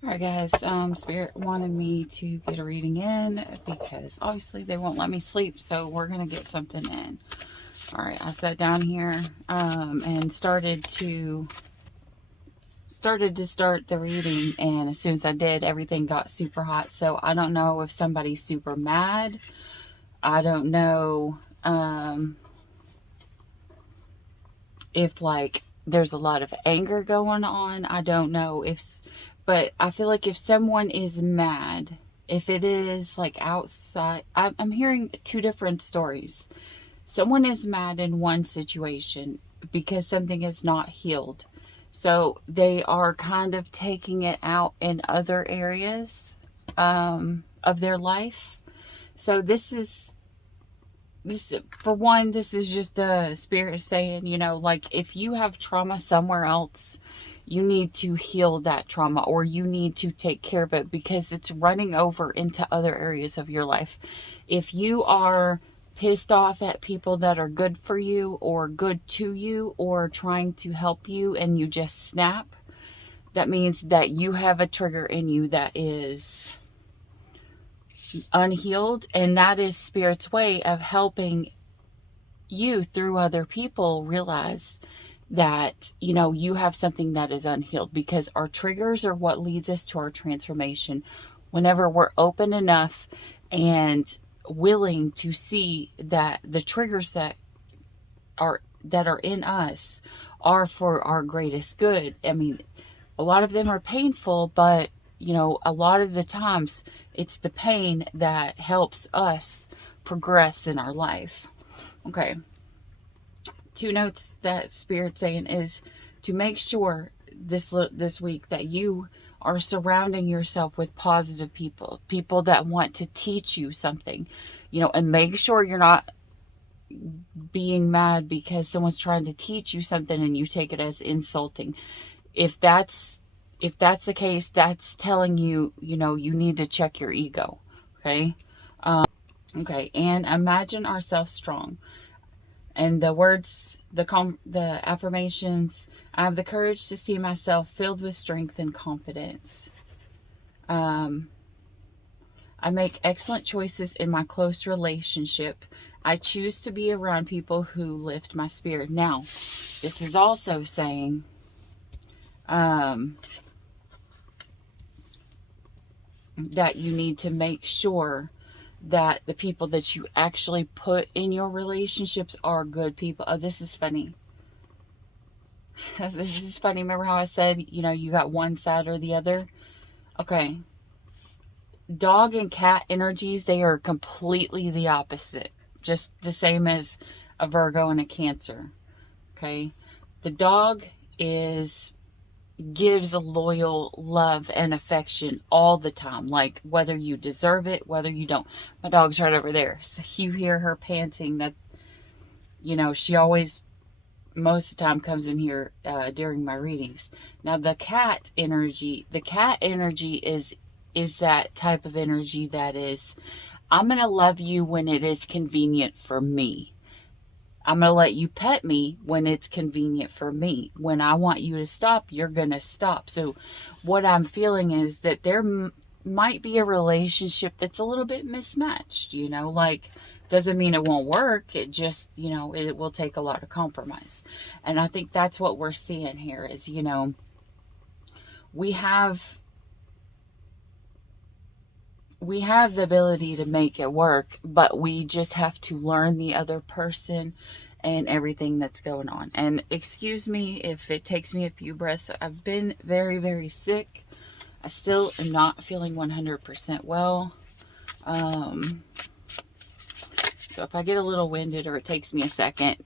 Alright guys, Spirit wanted me to get a reading in because obviously they won't let me sleep, so we're going to get something in. Alright, I sat down here and started to start the reading, and as soon as I did, everything got super hot. So I don't know if somebody's super mad. I don't know if like there's a lot of anger going on. I don't know if, but I feel like if someone is mad, if it is like outside, I'm hearing two different stories. Someone is mad in one situation because something is not healed. So they are kind of taking it out in other areas of their life. So this, for one, this is just a spirit saying, like if you have trauma somewhere else, you need to heal that trauma, or you need to take care of it because it's running over into other areas of your life. If you are pissed off at people that are good for you or good to you or trying to help you and you just snap, that means that you have a trigger in you that is unhealed, and that is Spirit's way of helping you through other people realize that you have something that is unhealed, because our triggers are what leads us to our transformation. Whenever we're open enough and willing to see that the triggers that are in us are for our greatest good. I mean, a lot of them are painful, but a lot of the times it's the pain that helps us progress in our life. Okay. Two notes that Spirit's saying is to make sure this week that you are surrounding yourself with positive people that want to teach you something, and make sure you're not being mad because someone's trying to teach you something and you take it as insulting. If that's the case, that's telling you, you need to check your ego. Okay. Okay. And imagine ourselves strong. And the words, the affirmations: I have the courage to see myself filled with strength and confidence. I make excellent choices in my close relationship. I choose to be around people who lift my spirit. Now, this is also saying, that you need to make sure that the people that you actually put in your relationships are good people. Oh, this is funny. This is funny. Remember how I said, you got one side or the other? Okay. Dog and cat energies, they are completely the opposite. Just the same as a Virgo and a Cancer. Okay. The dog gives a loyal love and affection all the time, like whether you deserve it, whether you don't. My dog's right over there, so you hear her panting. That she always, most of the time, comes in here during my readings. Now the cat energy is that type of energy that is, I'm gonna love you when it is convenient for me. I'm going to let you pet me when it's convenient for me. When I want you to stop, you're going to stop. So what I'm feeling is that there might be a relationship that's a little bit mismatched, like, doesn't mean it won't work. It just, it will take a lot of compromise. And I think that's what we're seeing here is, we have the ability to make it work, but we just have to learn the other person and everything that's going on. And excuse me if it takes me a few breaths. I've been very, very sick. I still am not feeling 100% well. So if I get a little winded or it takes me a second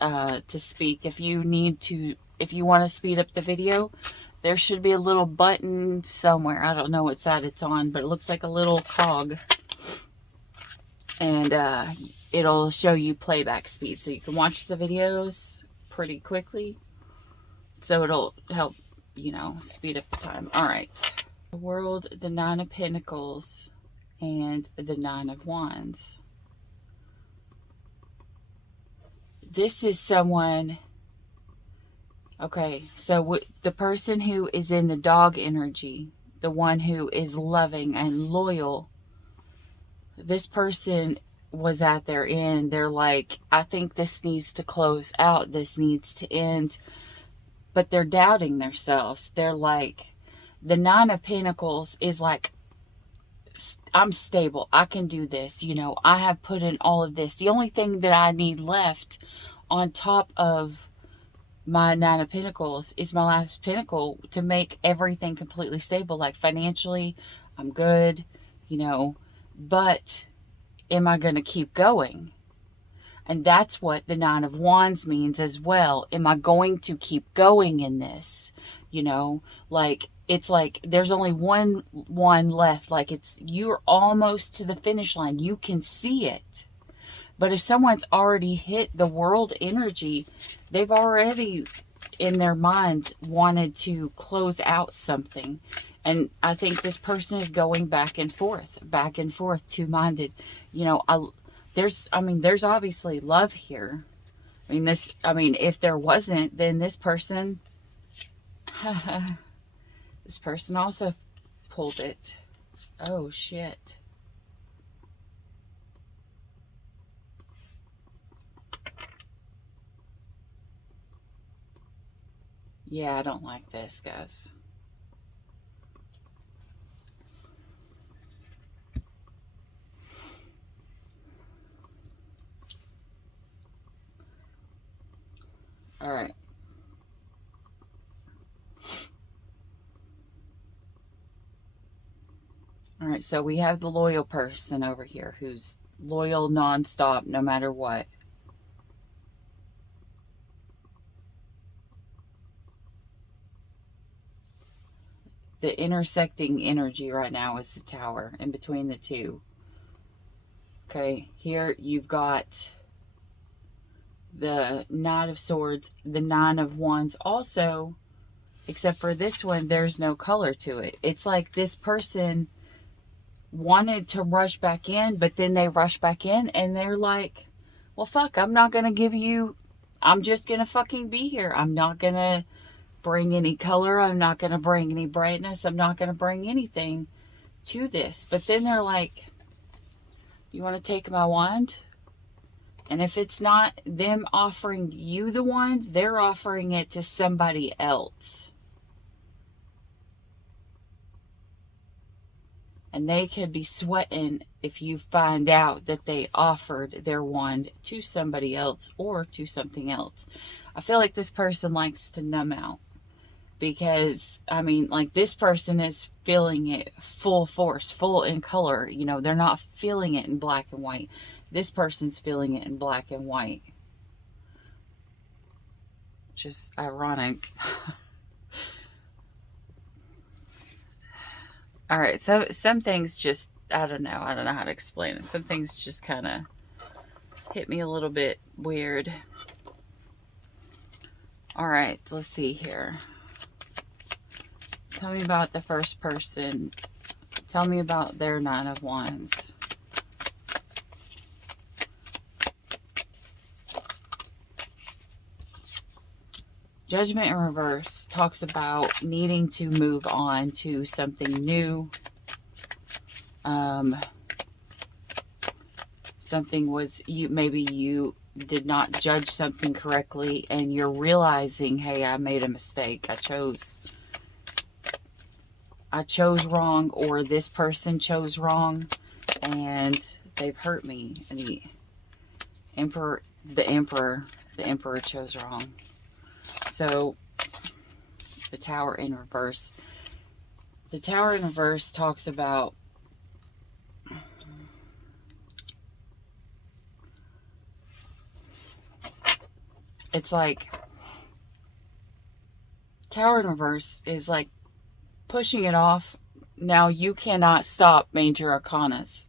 to speak, if you want to speed up the video, there should be a little button somewhere. I don't know what side it's on, but it looks like a little cog. And it'll show you playback speed. So you can watch the videos pretty quickly. So it'll help, speed up the time. All right. The World, the Nine of Pentacles, and the Nine of Wands. This is someone... Okay, so the person who is in the dog energy, the one who is loving and loyal. This person was at their end. They're like, I think this needs to close out. This needs to end. But they're doubting themselves. They're like, the Nine of Pentacles is like, I'm stable. I can do this. I have put in all of this. The only thing that I need left on top of my Nine of Pentacles is my last pentacle to make everything completely stable. Like financially, I'm good, but am I going to keep going? And that's what the Nine of Wands means as well. Am I going to keep going in this? Like, it's like there's only one left. Like, you're almost to the finish line. You can see it. But if someone's already hit the world energy, they've already in their mind wanted to close out something. And I think this person is going back and forth, two-minded. There's obviously love here. If there wasn't, then this person, this person also pulled it. Oh, shit. Yeah, I don't like this, guys. All right. All right, so we have the loyal person over here who's loyal nonstop, no matter what. The intersecting energy right now is the Tower in between the two. Okay, here you've got the Knight of Swords, the Nine of Wands also, except for this one, there's no color to it. It's like this person wanted to rush back in, but then they rush back in and they're like, well, fuck, I'm not going to give you, I'm just going to fucking be here. I'm not going to bring any color. I'm not going to bring any brightness. I'm not going to bring anything to this. But then they're like, you want to take my wand? And if it's not them offering you the wand, they're offering it to somebody else. And they could be sweating if you find out that they offered their wand to somebody else or to something else. I feel like this person likes to numb out. Because, this person is feeling it full force, full in color. They're not feeling it in black and white. This person's feeling it in black and white. Just ironic. All right, so some things just, I don't know how to explain it. Some things just kind of hit me a little bit weird. All right, let's see here. Tell me about the first person. Tell me about their Nine of Wands. Judgment in reverse talks about needing to move on to something new. Something was, maybe you did not judge something correctly and you're realizing, hey, I made a mistake. I chose wrong, or this person chose wrong and they've hurt me. And the emperor chose wrong. So the Tower in reverse. The Tower in reverse talks about it's like Tower in reverse is like pushing it off. Now you cannot stop major arcanas.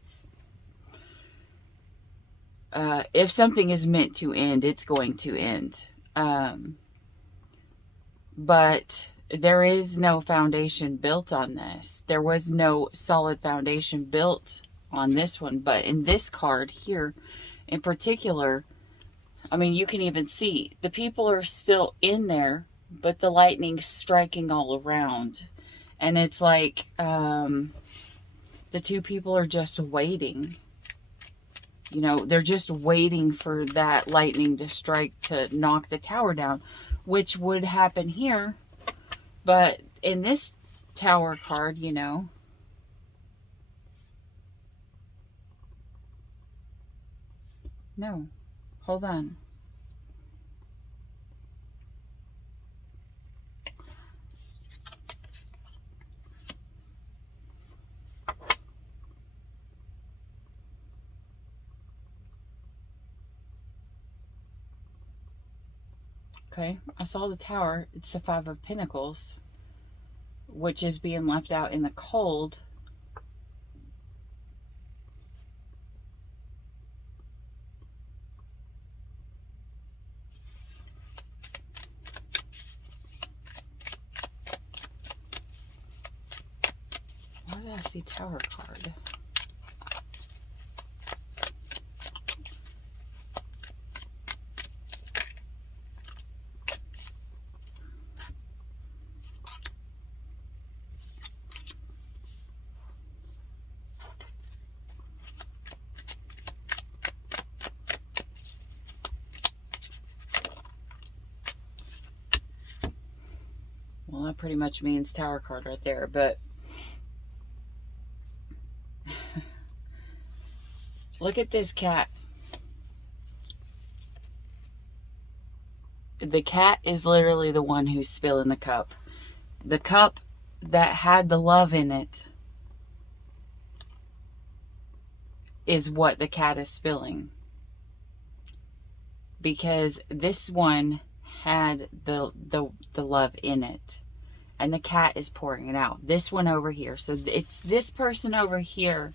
If something is meant to end, it's going to end. But there is no foundation built on this. There was no solid foundation built on this one. But in this card here, in particular, you can even see the people are still in there, but the lightning's striking all around. And it's like the two people are just waiting. You know, they're just waiting for that lightning to strike to knock the tower down, which would happen here. But in this tower card, you know, no, hold on. Okay, I saw the tower. It's the Five of Pentacles, which is being left out in the cold. Why did I see Tower card? Well, that pretty much means Tower card right there, but look at this cat. The cat is literally the one who's spilling the cup. The cup that had the love in it is what the cat is spilling. Because this one had the love in it. And the cat is pouring it out. This one over here. So it's this person over here,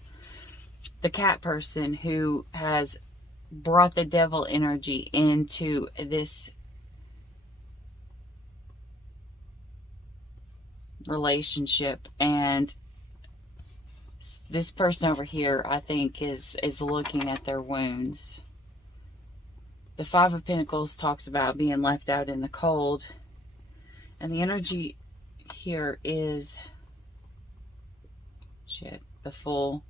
the cat person, who has brought the devil energy into this relationship. And this person over here, I think, is looking at their wounds. The Five of Pentacles talks about being left out in the cold. And the energy here is the Fool.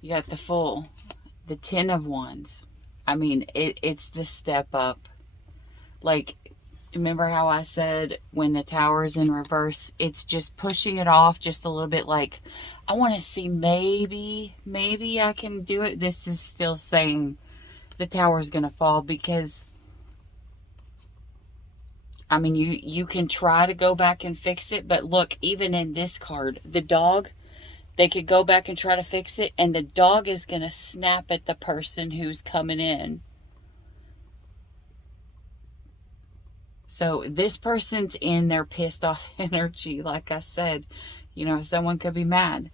You got the Fool, the Ten of Wands. I mean, it's the step up. Like, remember how I said when the tower is in reverse, it's just pushing it off just a little bit. Like, I want to see maybe I can do it. This is still saying the tower is going to fall, because I mean, you can try to go back and fix it, but look, even in this card, the dog, they could go back and try to fix it, and the dog is going to snap at the person who's coming in. So this person's in their pissed off energy. Like I said, you know, someone could be mad.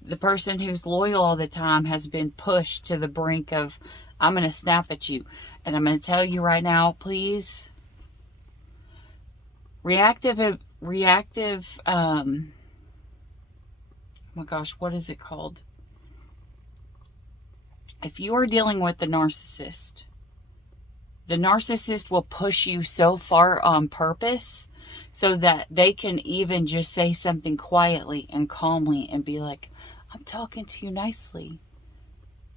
The person who's loyal all the time has been pushed to the brink of, I'm going to snap at you. And I'm going to tell you right now, please, reactive, oh my gosh, what is it called? If you are dealing with the narcissist will push you so far on purpose so that they can even just say something quietly and calmly and be like, I'm talking to you nicely.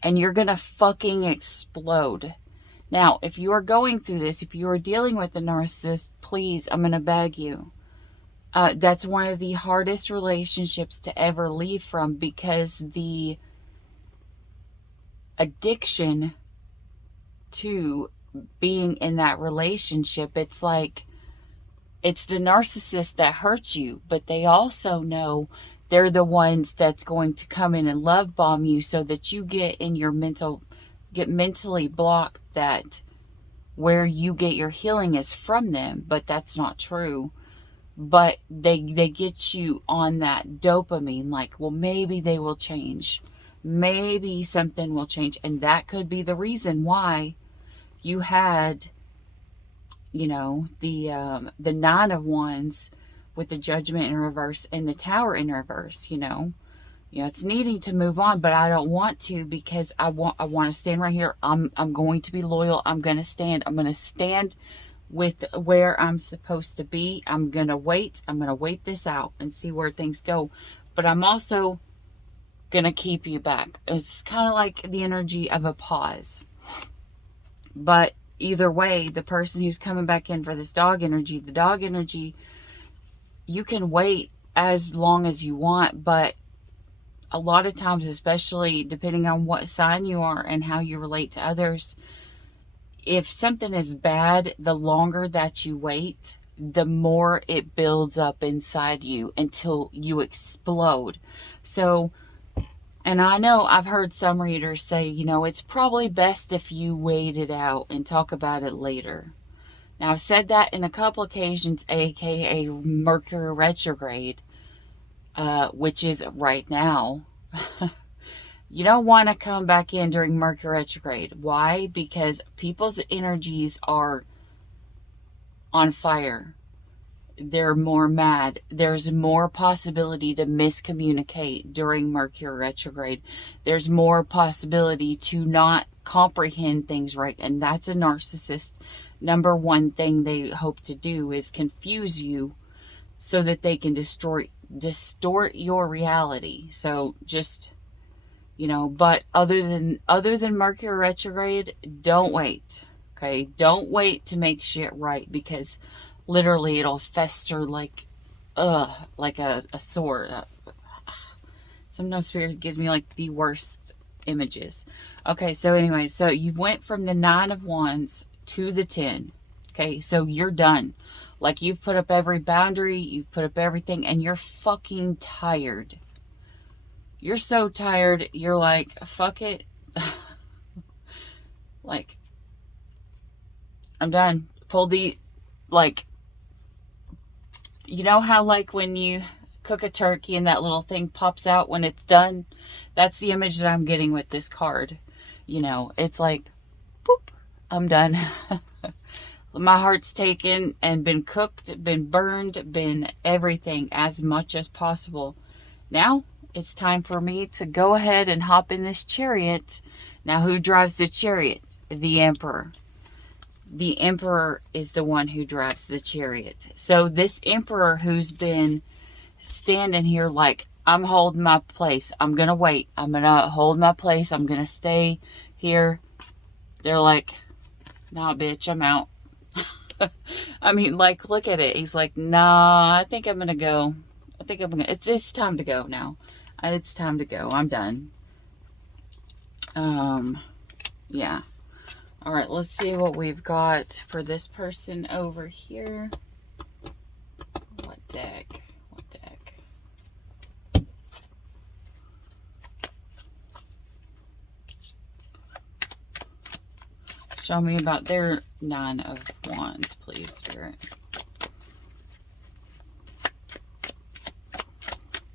And you're going to fucking explode. Now, if you are going through this, if you are dealing with the narcissist, please, I'm going to beg you. That's one of the hardest relationships to ever leave from, because the addiction to being in that relationship, it's like, it's the narcissist that hurts you, but they also know they're the ones that's going to come in and love bomb you so that you get mentally blocked, that where you get your healing is from them, but that's not true. But they get you on that dopamine, like, well, maybe they will change. Maybe something will change. And that could be the reason why you had, you know, the Nine of Wands with the Judgment in reverse and the Tower in reverse, you know. It's needing to move on, but I don't want to because I want to stand right here. I'm going to be loyal. I'm going to stand. I'm going to stand with where I'm supposed to be. I'm going to wait. I'm going to wait this out and see where things go. But I'm also going to keep you back. It's kind of like the energy of a pause. But either way, the person who's coming back in for this dog energy, the dog energy, you can wait as long as you want, but a lot of times, especially depending on what sign you are and how you relate to others, if something is bad, the longer that you wait, the more it builds up inside you until you explode. So, and I know I've heard some readers say, it's probably best if you wait it out and talk about it later. Now, I've said that in a couple occasions, aka Mercury retrograde, which is right now. You don't want to come back in during Mercury retrograde. Why? Because people's energies are on fire. They're more mad. There's more possibility to miscommunicate during Mercury retrograde. There's more possibility to not comprehend things right. And that's a narcissist. Number one thing they hope to do is confuse you so that they can distort your reality. So just, but other than Mercury retrograde, don't wait. Okay? Don't wait to make shit right, because literally it'll fester like a sore. Sometimes spirit gives me like the worst images. Okay, so anyway, so you went from the 9 of Wands to the 10. Okay, so you're done. Like, you've put up every boundary, you've put up everything, and you're fucking tired. You're so tired, you're like, fuck it. Like, I'm done. Pull the, like, you know how, like, when you cook a turkey and that little thing pops out when it's done? That's the image that I'm getting with this card. It's like, boop, I'm done. My heart's taken and been cooked, been burned, been everything as much as possible. Now it's time for me to go ahead and hop in this chariot. Now, who drives the chariot? The Emperor. The Emperor is the one who drives the chariot. So this Emperor who's been standing here like, I'm holding my place. I'm going to wait. I'm going to hold my place. I'm going to stay here. They're like, nah, bitch, I'm out. I mean, like, look at it. He's like, nah, I think I'm going to go. It's time to go now. It's time to go. I'm done. Yeah. All right, let's see what we've got for this person over here. What deck? Show me about their 9 of Wands, please, Spirit.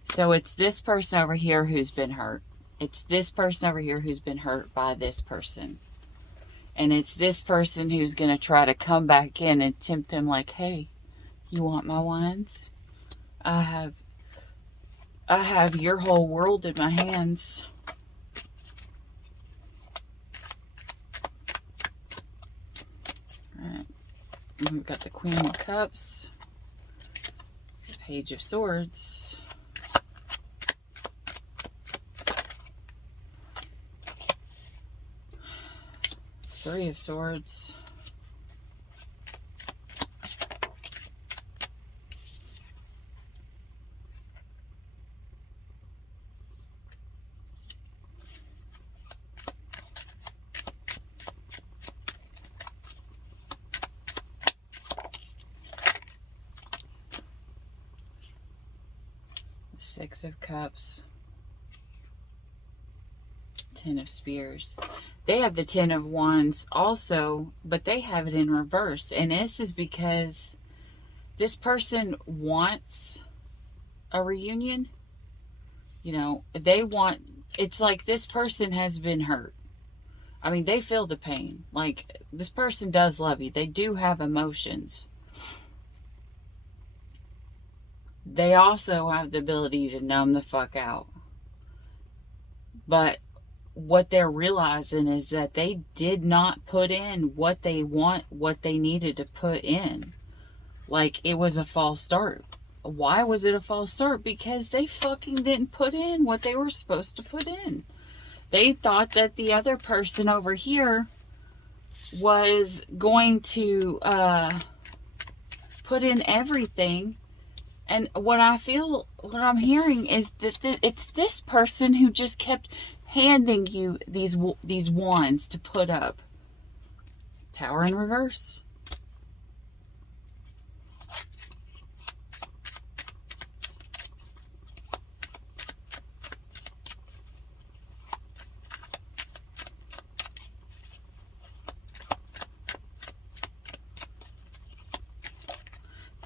So it's this person over here who's been hurt. It's this person over here who's been hurt by this person. And it's this person who's going to try to come back in and tempt him like, hey, you want my wands? I have your whole world in my hands. All right. We've got the Queen of Cups, the Page of Swords, Three of Swords, Six of Cups, Ten of Spears. They have the Ten of Wands also, but they have it in reverse. And this is because this person wants a reunion. They want, it's like this person has been hurt. I mean, they feel the pain. Like, this person does love you. They do have emotions. They also have the ability to numb the fuck out. But what they're realizing is that they did not put in what they needed to put in. Like, it was a false start. Why was it a false start? Because they fucking didn't put in what they were supposed to put in. They thought that the other person over here was going to put in everything. And what I'm hearing is that it's this person who just kept handing you these wands to put up. Tower in reverse.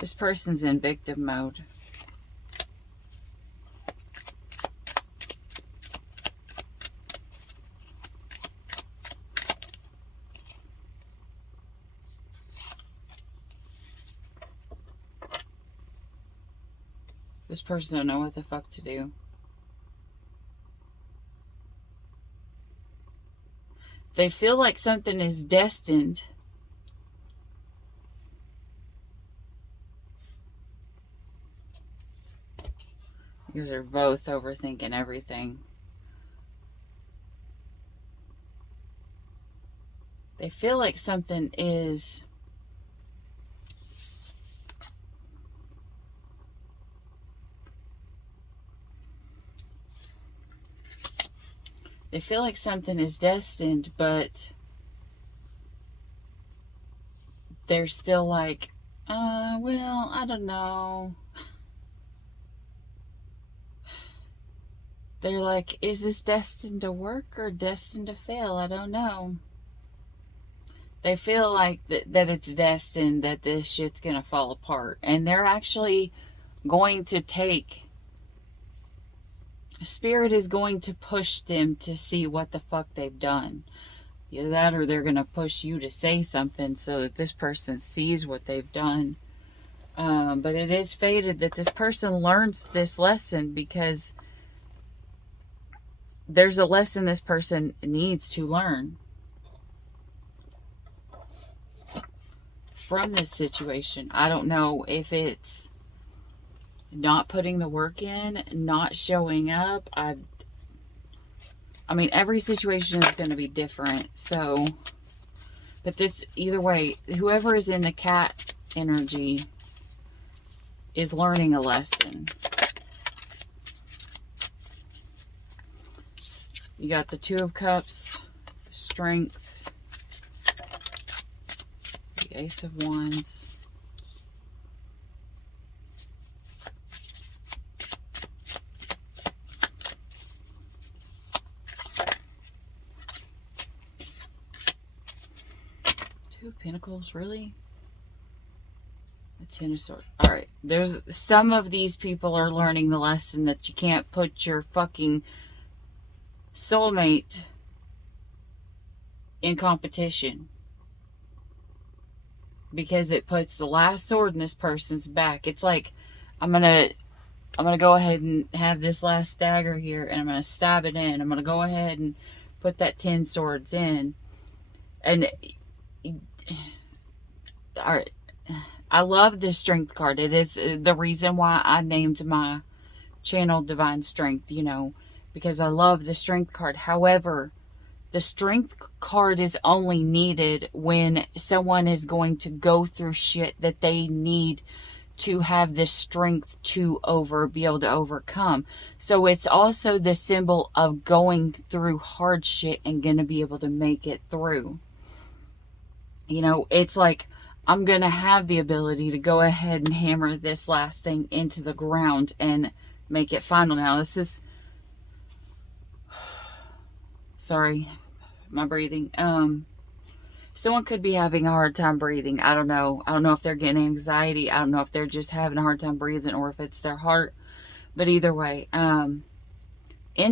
This person's in victim mode. This person don't know what the fuck to do. They feel like something is destined. Because they're both overthinking everything. They feel like something is... They feel like something is destined, but they're still like, well, I don't know. They're like, is this destined to work or destined to fail? I don't know. They feel like that it's destined, that this shit's going to fall apart. And they're actually going to take... Spirit is going to push them to see what the fuck they've done. Either that or they're going to push you to say something so that this person sees what they've done. But it is fated that this person learns this lesson, because there's a lesson this person needs to learn from this situation. I don't know if it's not putting the work in, not showing up. I mean, every situation is going to be different. So, but this, either way, whoever is in the cat energy is learning a lesson. You got the Two of Cups, the Strength, the Ace of Wands. Two of Pentacles, really? The Ten of Swords. Alright, there's some of these people are learning the lesson that you can't put your fucking soulmate in competition, because it puts the last sword in this person's back. It's like, I'm gonna go ahead and have this last dagger here, and I'm gonna stab it in. I'm gonna go ahead and put that 10 swords in. And all right, I love this Strength card. It is the reason why I named my channel Divine Strength, you know, because I love the Strength card. However, the Strength card is only needed when someone is going to go through shit that they need to have the strength to be able to overcome. So it's also the symbol of going through hard shit and going to be able to make it through. You know, it's like, I'm going to have the ability to go ahead and hammer this last thing into the ground and make it final. Now, this is... Sorry, my breathing. Someone could be having a hard time breathing. I don't know. I don't know if they're getting anxiety. I don't know if they're just having a hard time breathing or if it's their heart. But either way, in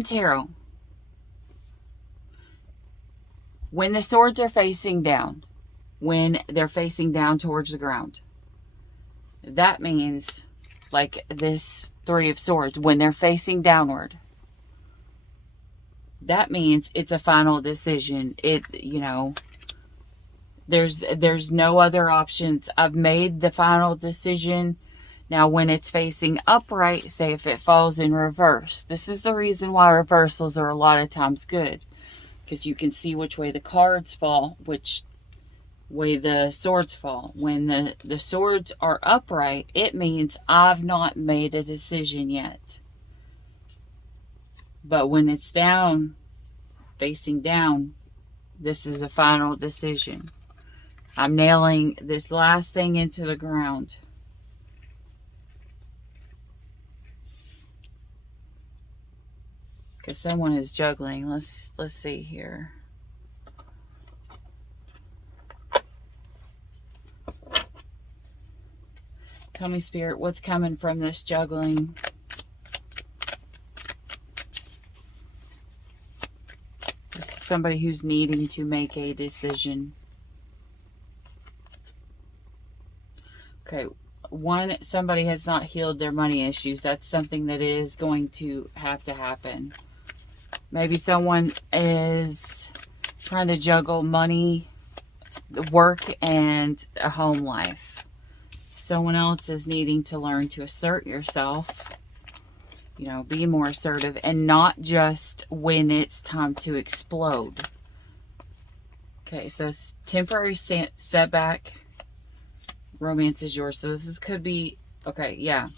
tarot, when the swords are facing down, when they're facing down towards the ground, that means, like this Three of Swords, when they're facing downward, that means it's a final decision. There's no other options. I've made the final decision. Now, when it's facing upright, say if it falls in reverse, this is the reason why reversals are a lot of times good, because you can see which way the cards fall, which way the swords fall. When the swords are upright, it means I've not made a decision yet. But when it's down, facing down, this is a final decision. I'm nailing this last thing into the ground. Because someone is juggling. Let's see here. Tell me, Spirit, what's coming from this juggling? This is somebody who's needing to make a decision. Okay, somebody has not healed their money issues. That's something that is going to happen. Maybe someone is trying to juggle money, work, and a home life. Someone else is needing to learn to assert yourself, be more assertive, and not just when it's time to explode. Okay, so temporary setback, romance is yours. So this could be, okay, yeah.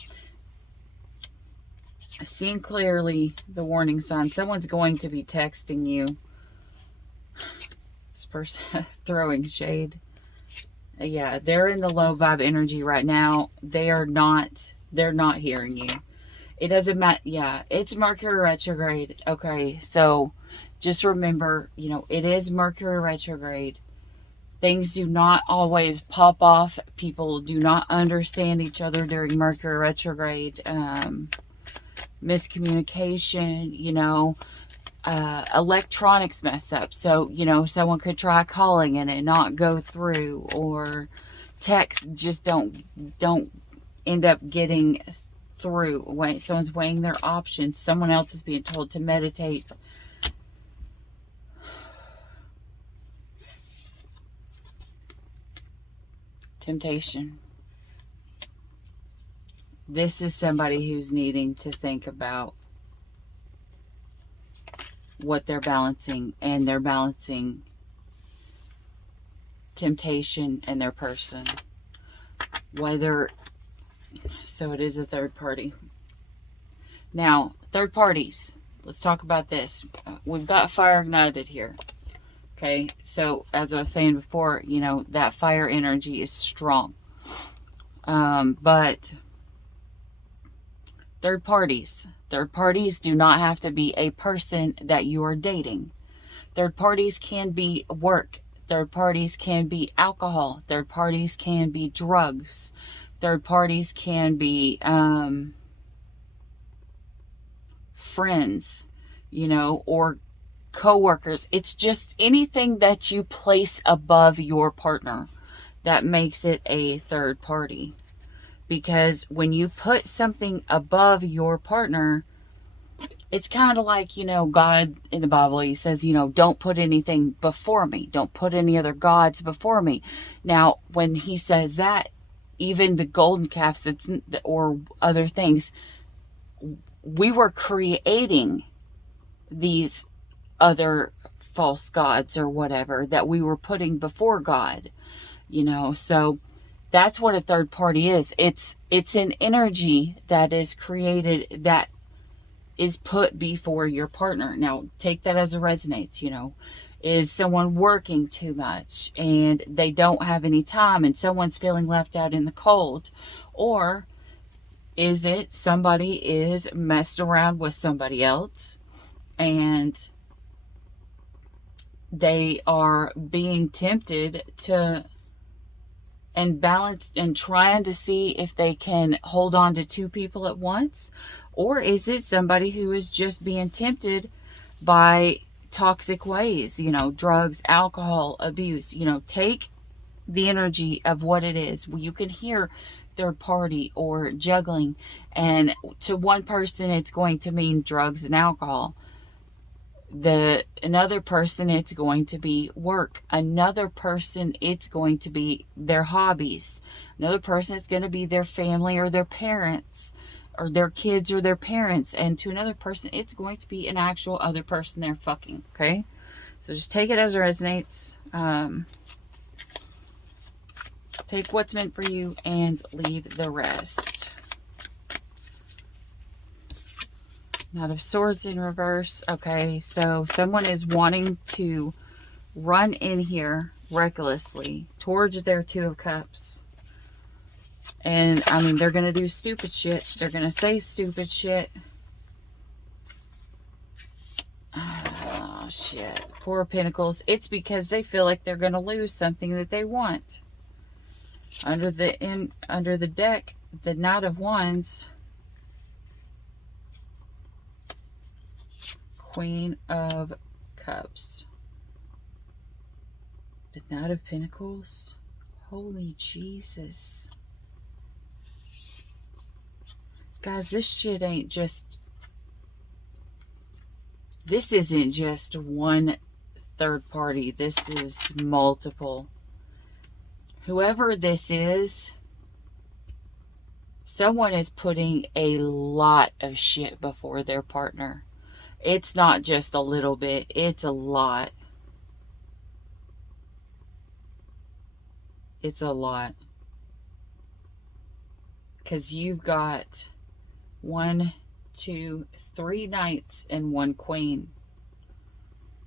Seeing clearly the warning sign. Someone's going to be texting you. This person throwing shade. Yeah, they're in the low vibe energy right now. They're not hearing you. It doesn't matter. Yeah, it's Mercury retrograde. Okay, so just remember, it is Mercury retrograde. Things do not always pop off. People do not understand each other during Mercury retrograde. Miscommunication, electronics mess up. So, someone could try calling and it not go through, or texts just don't end up getting through. Someone's weighing their options. Someone else is being told to meditate. Temptation. This is somebody who's needing to think about what they're balancing, and they're balancing temptation and their person. So it is a third party. Now, third parties. Let's talk about this. We've got fire ignited here. Okay, so as I was saying before, that fire energy is strong. But third parties do not have to be a person that you are dating. Third parties can be work. Third parties can be alcohol. Third parties can be drugs. Third parties can be friends, or co-workers. It's just anything that you place above your partner that makes it a third party. Because when you put something above your partner, it's kind of like, God in the Bible, he says, don't put anything before me. Don't put any other gods before me. Now, when he says that, even the golden calves or other things, we were creating these other false gods or whatever that we were putting before God, so that's what a third party is. It's an energy that is created, that is put before your partner. Now, take that as it resonates, Is someone working too much and they don't have any time, and someone's feeling left out in the cold? Or is it somebody is messed around with somebody else and they are being tempted to and balance and trying to see if they can hold on to two people at once? Or is it somebody who is just being tempted by toxic ways, drugs, alcohol, abuse? Take the energy of what it is. You can hear third party or juggling, and to one person it's going to mean drugs and alcohol. Another person, it's going to be work. Another person, it's going to be their hobbies. Another person, it's going to be their family or their parents or their kids or their parents. And to another person, it's going to be an actual other person they're fucking. Okay, so just take it as it resonates. Take what's meant for you and leave the rest. Knight of Swords in reverse. Okay, so someone is wanting to run in here recklessly towards their Two of Cups. And, I mean, they're going to do stupid shit. They're going to say stupid shit. Oh, shit. Four of Pentacles. It's because they feel like they're going to lose something that they want. Under the deck, the Knight of Wands. Queen of Cups. The Knight of Pentacles. Holy Jesus. Guys, this shit ain't just... This isn't just one third party. This is multiple. Whoever this is, someone is putting a lot of shit before their partner. It's not just a little bit. It's a lot. It's a lot. Because you've got 1, 2, 3 knights and 1 queen.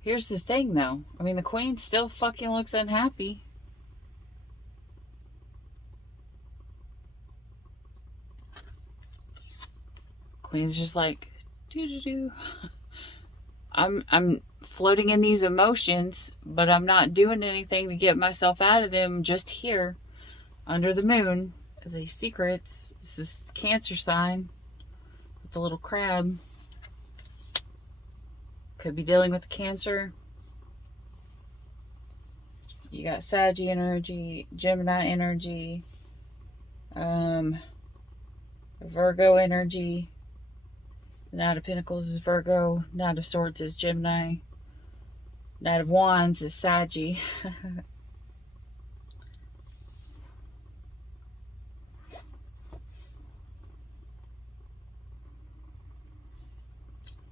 Here's the thing, though. I mean, the queen still fucking looks unhappy. Queen's just like, doo-doo-doo. I'm floating in these emotions, but I'm not doing anything to get myself out of them. Just here, under the moon, the secrets. This is Cancer sign with the little crab. Could be dealing with Cancer. You got Sag energy, Gemini energy, Virgo energy. Knight of Pentacles is Virgo. Knight of Swords is Gemini. Knight of Wands is Saggy.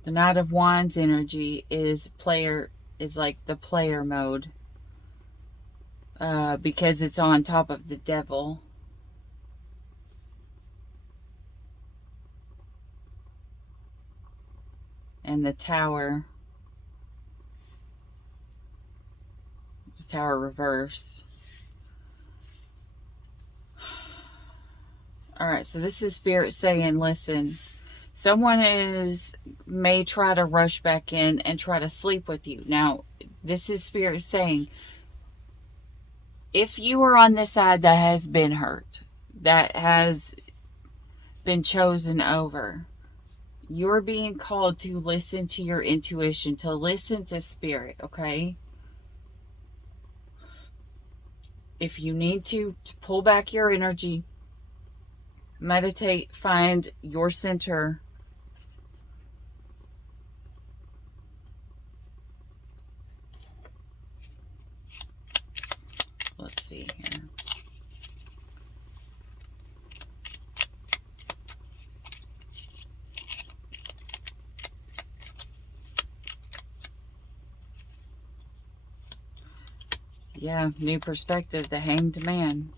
The Knight of Wands energy is like the player mode. Because it's on top of the Devil. And the Tower. The Tower reverse. Alright, so this is Spirit saying, listen, someone may try to rush back in and try to sleep with you. Now, this is Spirit saying, if you are on the side that has been hurt, that has been chosen over, you're being called to listen to your intuition, to listen to Spirit, okay? If you need to pull back your energy, meditate, find your center. Let's see here. Yeah, new perspective, the Hanged Man.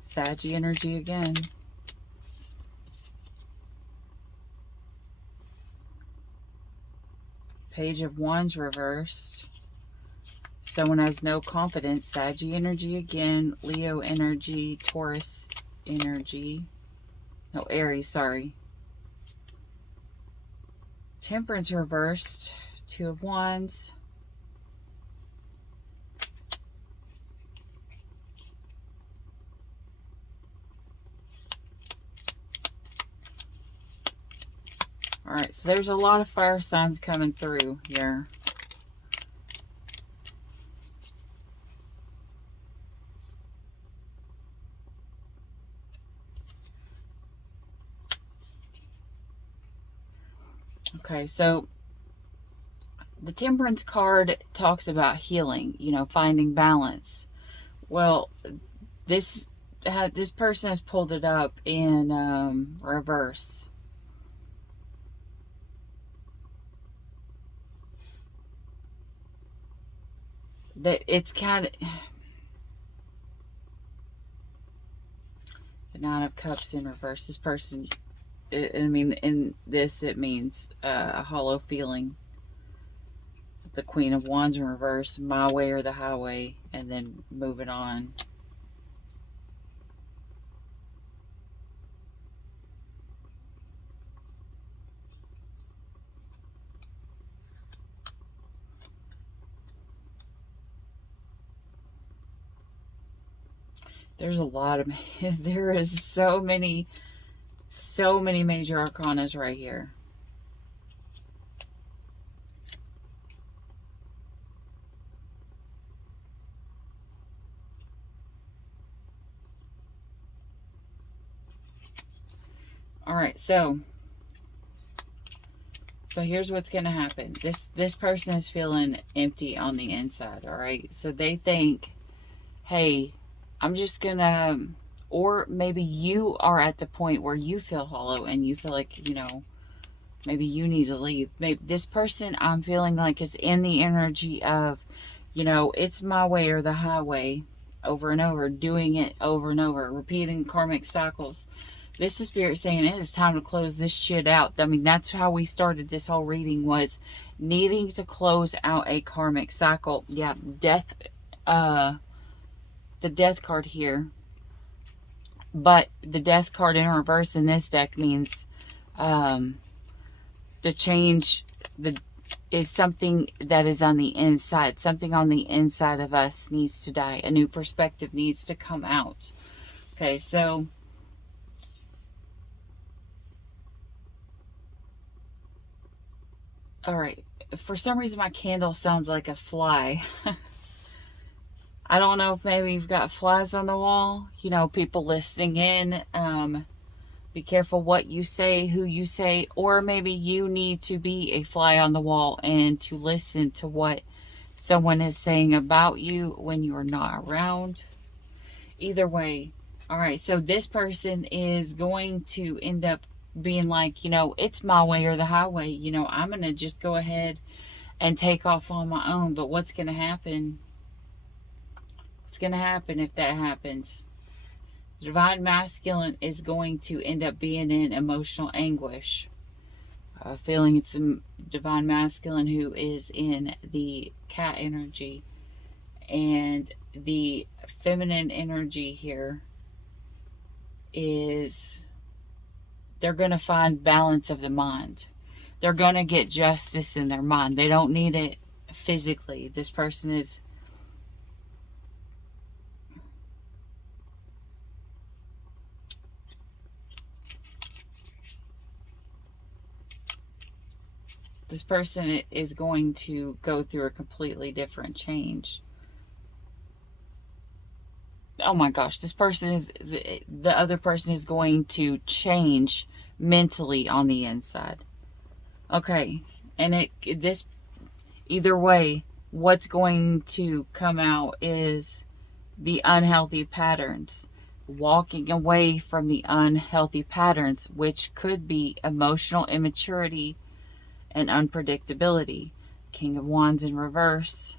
Saggy energy again. Page of Wands reversed. Someone has no confidence. Saggy energy again. Leo energy. Taurus energy. No, Aries, sorry. Temperance reversed. Two of Wands. Alright, so there's a lot of fire signs coming through here. Okay, so the Temperance card talks about healing, finding balance. Well, this this person has pulled it up in reverse. That it's kind of the Nine of Cups in reverse. This person, I mean, in this it means a hollow feeling. The Queen of Wands in reverse, my way or the highway, and then moving on. There's a lot of, there is so many major arcanas right here. All right, so here's what's going to happen. This person is feeling empty on the inside, all right? So they think, hey, I'm just going to, or maybe you are at the point where you feel hollow and you feel like, maybe you need to leave. Maybe this person, I'm feeling like, is in the energy of, it's my way or the highway, over and over, doing it over and over, repeating karmic cycles. This is Spirit saying it is time to close this shit out. I mean, that's how we started this whole reading, was needing to close out a karmic cycle. Yeah, death, the Death card here. But the Death card in reverse in this deck means the change is something that is on the inside. Something on the inside of us needs to die. A new perspective needs to come out. Okay, so all right. For some reason, my candle sounds like a fly. I don't know if maybe you've got flies on the wall. People listening in. Be careful what you say, who you say, or maybe you need to be a fly on the wall and to listen to what someone is saying about you when you are not around. Either way. All right, so this person is going to end up being like, it's my way or the highway. I'm going to just go ahead and take off on my own. But what's going to happen? What's going to happen if that happens? The Divine Masculine is going to end up being in emotional anguish. Feeling it's a Divine Masculine who is in the cat energy. And the feminine energy here is they're going to find balance of the mind. They're going to get justice in their mind. They don't need it physically. This person is going to go through a completely different change. Oh my gosh, the other person is going to change mentally on the inside. Okay, and either way, what's going to come out is the unhealthy patterns. Walking away from the unhealthy patterns, which could be emotional immaturity and unpredictability. King of Wands in reverse.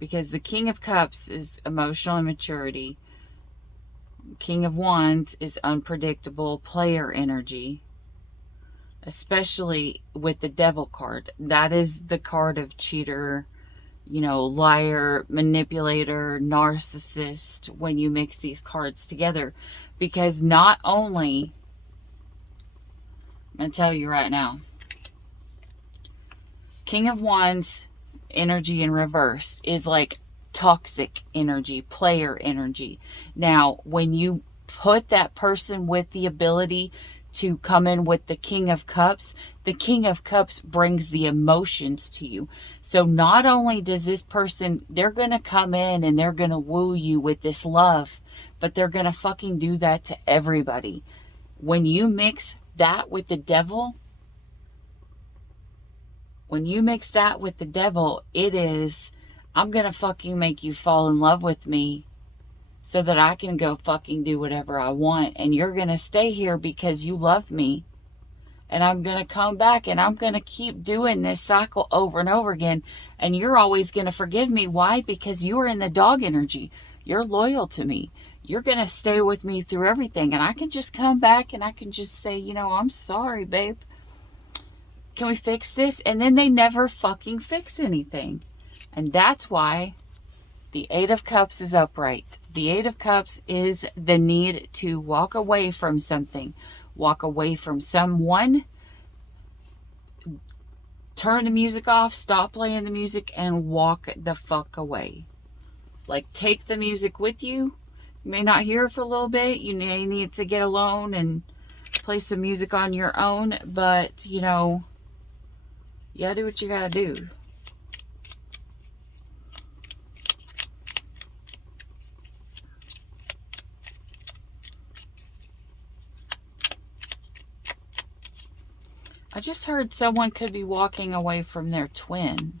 Because the King of Cups is emotional immaturity. King of Wands is unpredictable player energy. Especially with the Devil card. That is the card of cheater, liar, manipulator, narcissist, when you mix these cards together. Because not only, I'm going to tell you right now, King of Wands energy in reverse is like toxic energy, player energy. Now, when you put that person with the ability to come in with the King of Cups brings the emotions to you. So not only does this person, they're going to come in and they're going to woo you with this love, but they're going to fucking do that to everybody. When you mix that with the devil, when you mix that with the devil, it is, I'm going to fucking make you fall in love with me so that I can go fucking do whatever I want. And you're going to stay here because you love me. And I'm going to come back and I'm going to keep doing this cycle over and over again. And you're always going to forgive me. Why? Because you are in the dog energy. You're loyal to me. You're going to stay with me through everything. And I can just come back and I can just say, you know, I'm sorry, babe. Can we fix this? And then they never fucking fix anything. And that's why the Eight of Cups is upright. The Eight of Cups is the need to walk away from something. Walk away from someone. Turn the music off. Stop playing the music and walk the fuck away. Like, take the music with you. You may not hear it for a little bit. You may need to get alone and play some music on your own. But, you know, you gotta do what you gotta do. I just heard someone could be walking away from their twin.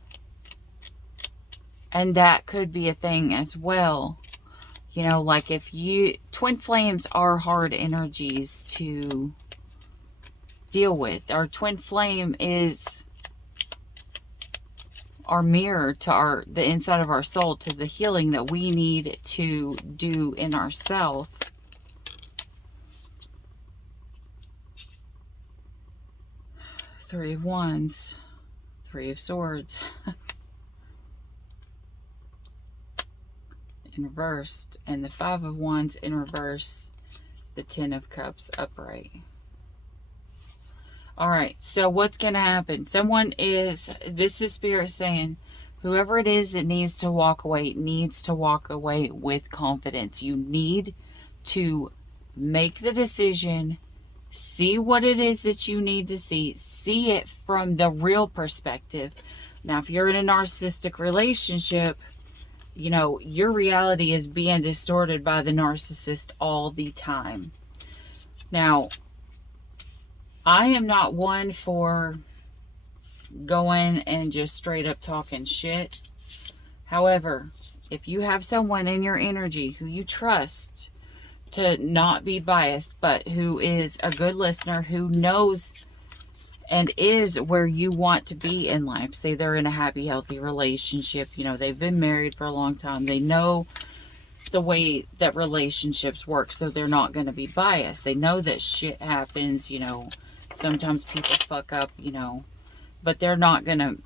And that could be a thing as well. You know, like if you... Twin flames are hard energies to deal with. Our twin flame is our mirror to the inside of our soul, to the healing that we need to do in ourselves. Three of Wands, Three of Swords, in reversed, and the Five of Wands in reverse, the Ten of Cups upright. All right, so what's going to happen? This is Spirit saying, whoever it is that needs to walk away with confidence. You need to make the decision. See what it is that you need to see. See it from the real perspective. Now, if you're in a narcissistic relationship, you know, your reality is being distorted by the narcissist all the time. Now, I am not one for going and just straight up talking shit. However, if you have someone in your energy who you trust to not be biased, but who is a good listener, who knows and is where you want to be in life. Say they're in a happy, healthy relationship. You know, they've been married for a long time. They know the way that relationships work, so they're not going to be biased. They know that shit happens, you know. Sometimes people fuck up, you know. But they're not going to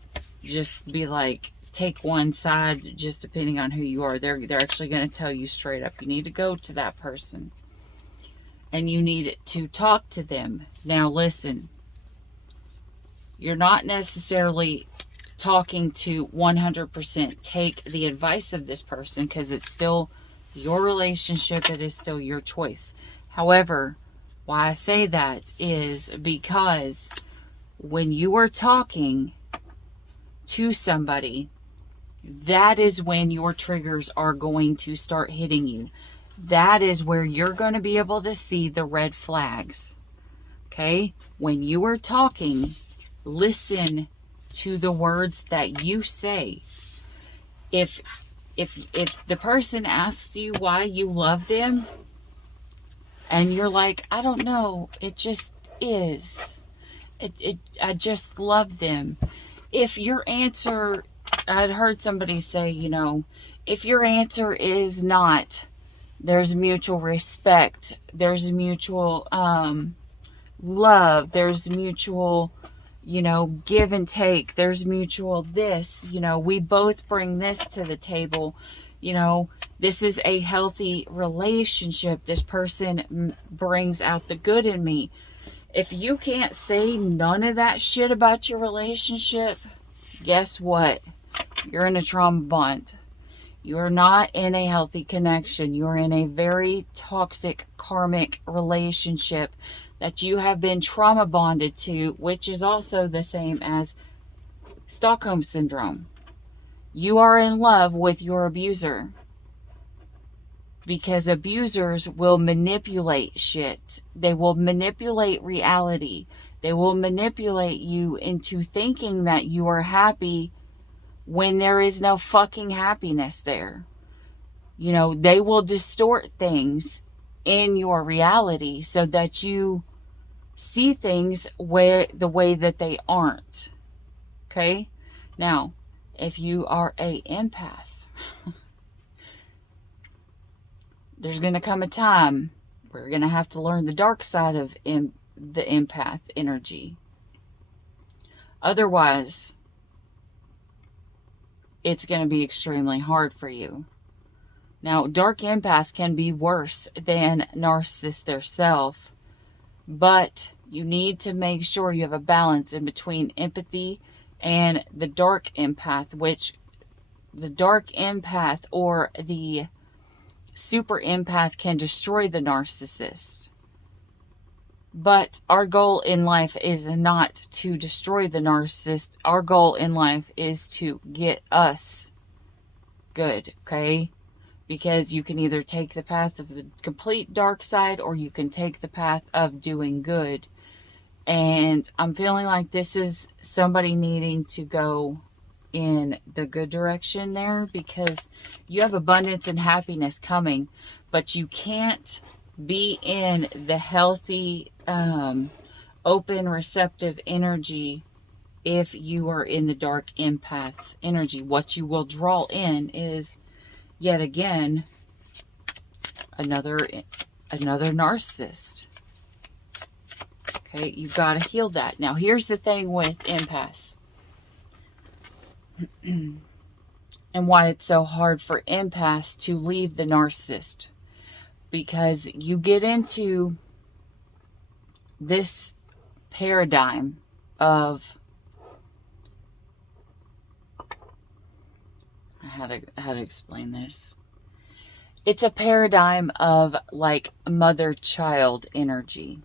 just be like, take one side just depending on who you are. They're actually going to tell you straight up, you need to go to that person and you need to talk to them. Now listen, you're not necessarily talking to 100% take the advice of this person, because it's still your relationship, it is still your choice. However, why I say that is because when you are talking to somebody, that is when your triggers are going to start hitting you. That is where you're going to be able to see the red flags. Okay? When you are talking, listen to the words that you say. If the person asks you why you love them, and you're like, I don't know, it just is. I just love them. If your answer, I'd heard somebody say, you know, if your answer is not, there's mutual respect, there's mutual love, there's mutual, you know, give and take, there's mutual this, you know, we both bring this to the table, you know, this is a healthy relationship, this person brings out the good in me. If you can't say none of that shit about your relationship, guess what? You're in a trauma bond. You're not in a healthy connection. You're in a very toxic, karmic relationship that you have been trauma bonded to, which is also the same as Stockholm Syndrome. You are in love with your abuser. because abusers will manipulate shit. They will manipulate reality. They will manipulate you into thinking that you are happy when there is no fucking happiness there. You know, they will distort things in your reality so that you see things where the way that they aren't. Okay? Now, if you are a empath, there's going to come a time where you're going to have to learn the dark side of the empath energy. Otherwise, it's going to be extremely hard for you. Now, dark empaths can be worse than narcissists themselves, but you need to make sure you have a balance in between empathy and the dark empath, which the dark empath or the super empath can destroy the narcissist. But our goal in life is not to destroy the narcissist. Our goal in life is to get us good, okay? Because you can either take the path of the complete dark side or you can take the path of doing good. And I'm feeling like this is somebody needing to go in the good direction there, because you have abundance and happiness coming, but you can't be in the healthy, open, receptive energy if you are in the dark empath energy. What you will draw in is, yet again, another narcissist. Okay, you've got to heal that. Now, here's the thing with empaths. And why it's so hard for empaths to leave the narcissist. Because you get into this paradigm of how to explain this. It's a paradigm of like mother-child energy.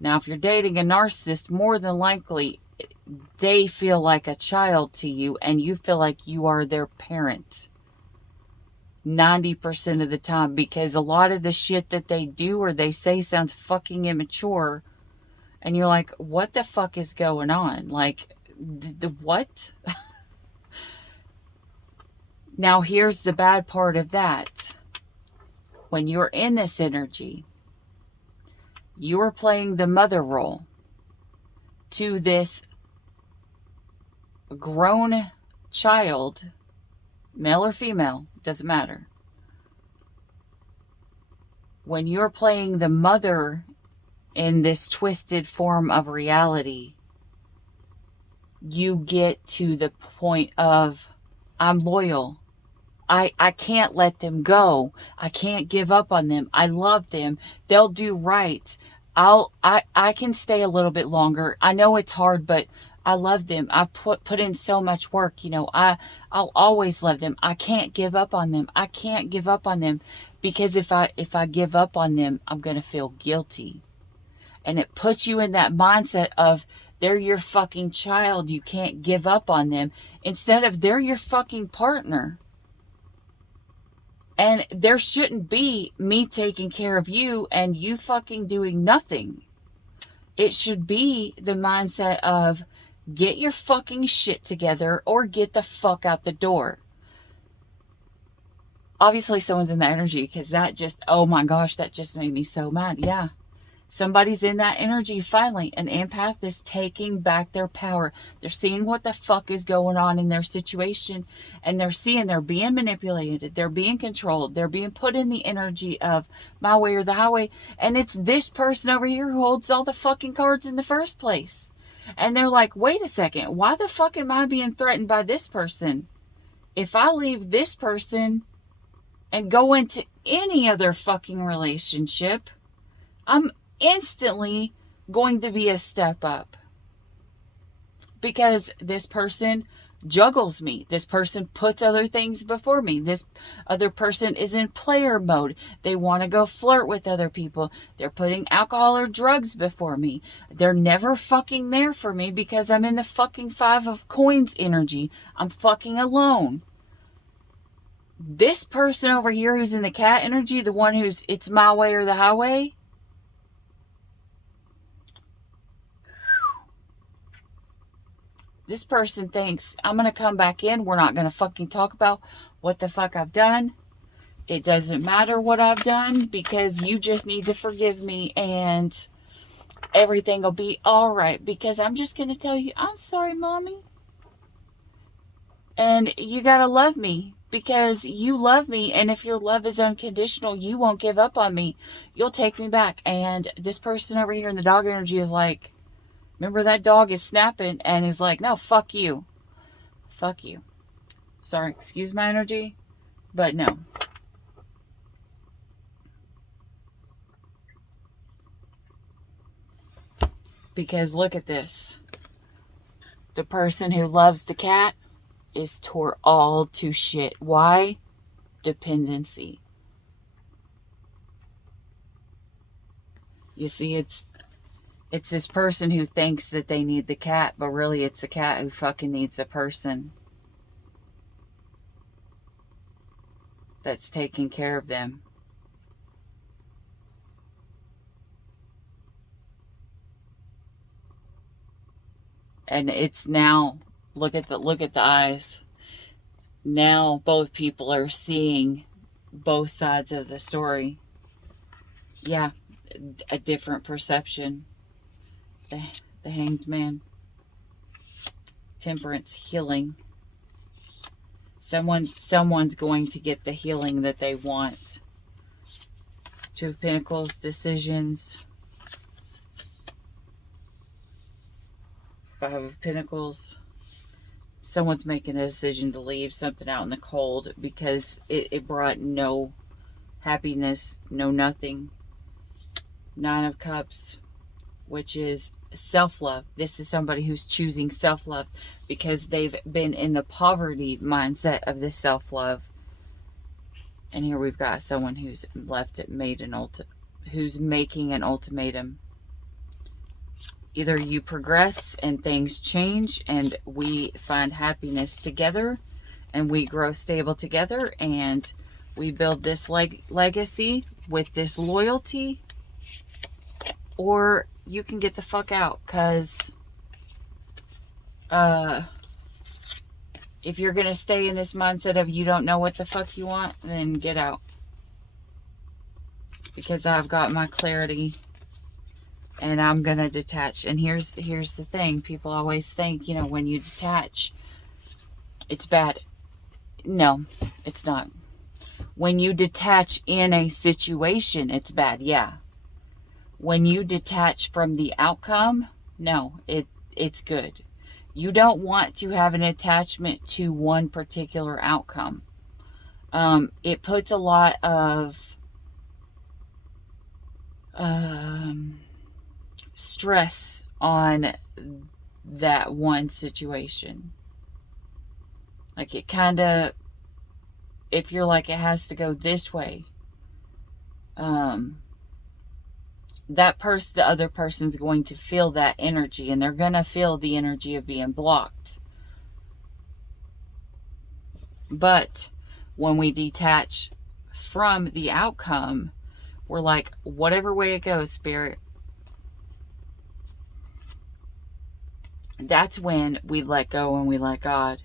Now, if you're dating a narcissist, more than likely they feel like a child to you and you feel like you are their parent 90% of the time, because a lot of the shit that they do or they say sounds fucking immature, and you're like, what the fuck is going on? Like, the what? Now, here's the bad part of that. When you're in this energy, you are playing the mother role to this grown child, male or female, doesn't matter. When you're playing the mother in this twisted form of reality, you get to the point of, I'm loyal. I can't let them go. I can't give up on them. I love them. They'll do right. I can stay a little bit longer. I know it's hard, but I love them. I've put in so much work. You know, I'll always love them. I can't give up on them. I can't give up on them, because if I give up on them, I'm going to feel guilty. And it puts you in that mindset of, they're your fucking child. You can't give up on them. Instead of, they're your fucking partner. And there shouldn't be me taking care of you and you fucking doing nothing. It should be the mindset of, get your fucking shit together or get the fuck out the door. Obviously someone's in that energy, because that just, oh my gosh, that just made me so mad. Yeah. Somebody's in that energy finally. An empath is taking back their power. They're seeing what the fuck is going on in their situation, and they're seeing they're being manipulated. They're being controlled. They're being put in the energy of my way or the highway. And it's this person over here who holds all the fucking cards in the first place. And they're like, wait a second, why the fuck am I being threatened by this person? If I leave this person and go into any other fucking relationship, I'm instantly going to be a step up, because this person juggles me. This person puts other things before me. This other person is in player mode. They want to go flirt with other people. They're putting alcohol or drugs before me. They're never fucking there for me because I'm in the fucking 5 of coins energy. I'm fucking alone. This person over here who's in the cat energy, the one who's it's my way or the highway, this person thinks I'm going to come back in. We're not going to fucking talk about what the fuck I've done. It doesn't matter what I've done because you just need to forgive me and everything will be all right. Because I'm just going to tell you, I'm sorry, mommy. And you got to love me because you love me. And if your love is unconditional, you won't give up on me. You'll take me back. And this person over here in the dog energy is like, remember that dog is snapping and he's like, no, fuck you. Fuck you. Sorry, excuse my energy, but no. Because look at this. The person who loves the cat is tore all to shit. Why? Dependency. You see, it's this person who thinks that they need the cat, but really it's the cat who fucking needs the person that's taking care of them. And it's now, look at the eyes. Now both people are seeing both sides of the story. Yeah, a different perception. The Hanged Man. Temperance, healing. Someone's going to get the healing that they want. Two of Pentacles, decisions. Five of Pentacles. Someone's making a decision to leave something out in the cold because it brought no happiness, no nothing. Nine of Cups, which is self-love. This is somebody who's choosing self-love because they've been in the poverty mindset of this self-love. And here we've got someone who's who's making an ultimatum. Either you progress and things change and we find happiness together and we grow stable together and we build this legacy with this loyalty, or you can get the fuck out, because if you're going to stay in this mindset of you don't know what the fuck you want, then get out. Because I've got my clarity and I'm going to detach. And here's the thing. People always think, you know, when you detach, it's bad. No, it's not. When you detach in a situation, it's bad. Yeah. When you detach from the outcome, no, it's good. You don't want to have an attachment to one particular outcome. It puts a lot of stress on that one situation. Like it kind of, if you're like, it has to go this way, the other person's going to feel that energy, and they're going to feel the energy of being blocked. But when we detach from the outcome, we're like, whatever way it goes, Spirit. That's when we let go and we let God.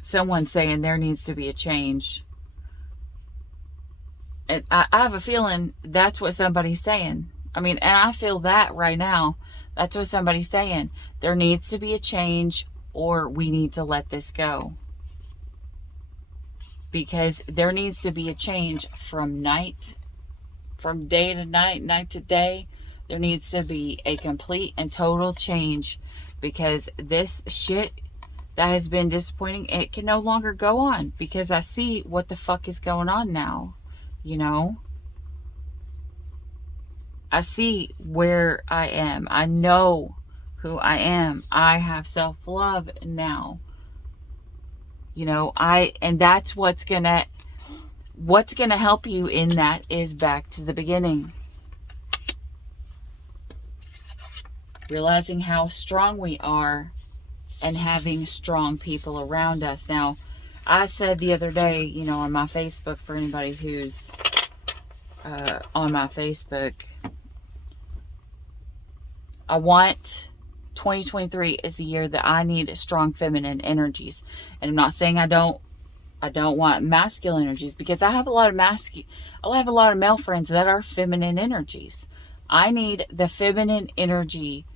Someone's saying there needs to be a change. And I have a feeling that's what somebody's saying. I mean, and I feel that right now. That's what somebody's saying. There needs to be a change, or we need to let this go. Because there needs to be a change from day to night, night to day. There needs to be a complete and total change, because this shit that has been disappointing, it can no longer go on, because I see what the fuck is going on now, you know? I see where I am. I know who I am. I have self-love now. You know, and that's what's gonna help you in that is back to the beginning. realizing how strong we are, and having strong people around us. Now, I said the other day, you know, on my Facebook, for anybody who's on my Facebook, I want 2023 is the year that I need strong feminine energies. And I'm not saying I don't want masculine energies, because I have a lot of male friends that are feminine energies. I need the feminine energy,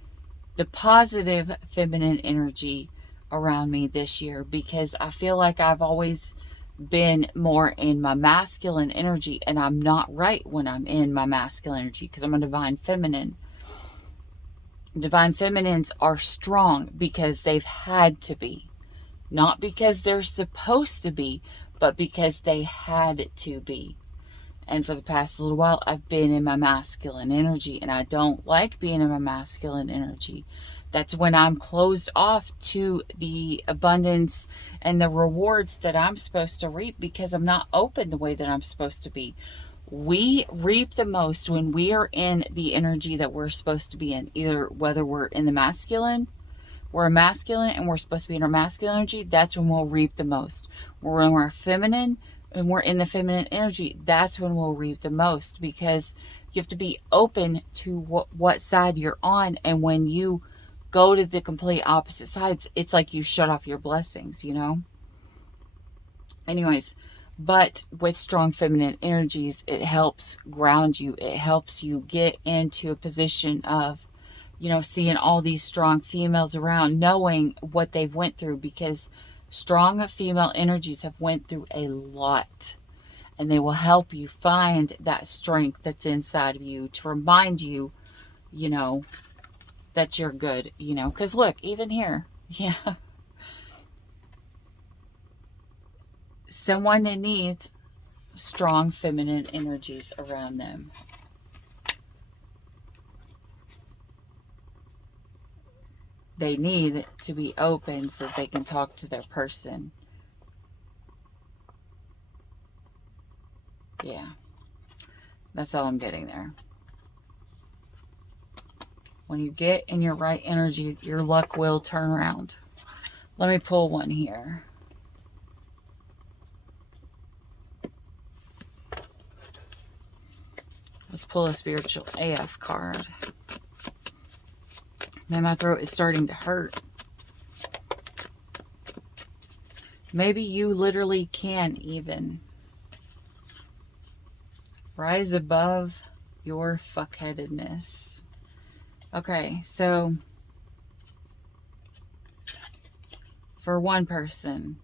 the positive feminine energy around me this year, because I feel like I've always been more in my masculine energy, and I'm not right when I'm in my masculine energy, because I'm a divine feminine. Divine feminines are strong because they've had to be, not because they're supposed to be, but because they had to be. And for the past little while, I've been in my masculine energy, and I don't like being in my masculine energy. That's when I'm closed off to the abundance and the rewards that I'm supposed to reap, because I'm not open the way that I'm supposed to be. We reap the most when we are in the energy that we're supposed to be in, either whether we're in the masculine, we're a masculine and we're supposed to be in our masculine energy, that's when we'll reap the most. When we're feminine and we're in the feminine energy, that's when we'll reap the most, because you have to be open to what side you're on. And when you go to the complete opposite sides, it's like you shut off your blessings, you know? Anyways, but with strong feminine energies, it helps ground you. It helps you get into a position of, you know, seeing all these strong females around, knowing what they've went through, because strong female energies have went through a lot, and they will help you find that strength that's inside of you to remind you, you know, that you're good, you know, because look, even here, yeah, someone that needs strong feminine energies around them. They need to be open so that they can talk to their person. Yeah, that's all I'm getting there. When you get in your right energy, your luck will turn around. Let me pull one here. Let's pull a spiritual AF card. Man, my throat is starting to hurt. Maybe you literally can even rise above your fuckheadedness. Okay, so for one person,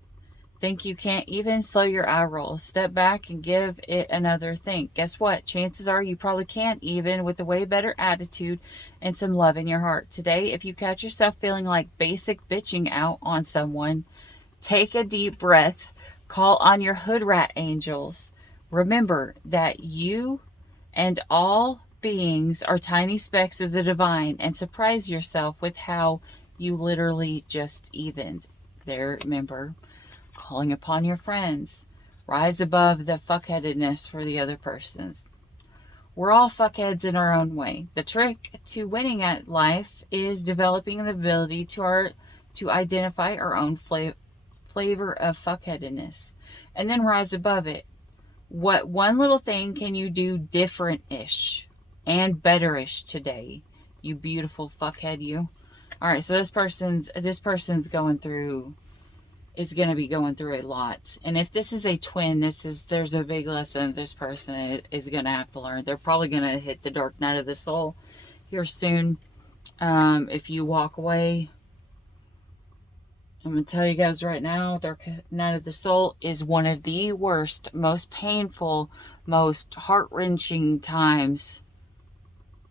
think you can't even slow your eye roll. Step back and give it another think. Guess what? Chances are you probably can't, even with a way better attitude and some love in your heart. Today, if you catch yourself feeling like basic bitching out on someone, take a deep breath. Call on your hood rat angels. Remember that you and all beings are tiny specks of the divine, and surprise yourself with how you literally just evened. There, remember, calling upon your friends. Rise above the fuckheadedness for the other persons. We're all fuckheads in our own way. The trick to winning at life is developing the ability to identify our own flavor of fuckheadedness, and then rise above it. What one little thing can you do different-ish and better-ish today, you beautiful fuckhead, you? All right, so this person's going to be going through a lot. And if this is a twin, there's a big lesson this person is going to have to learn. They're probably going to hit the dark night of the soul here soon. If you walk away, I'm going to tell you guys right now, dark night of the soul is one of the worst, most painful, most heart-wrenching times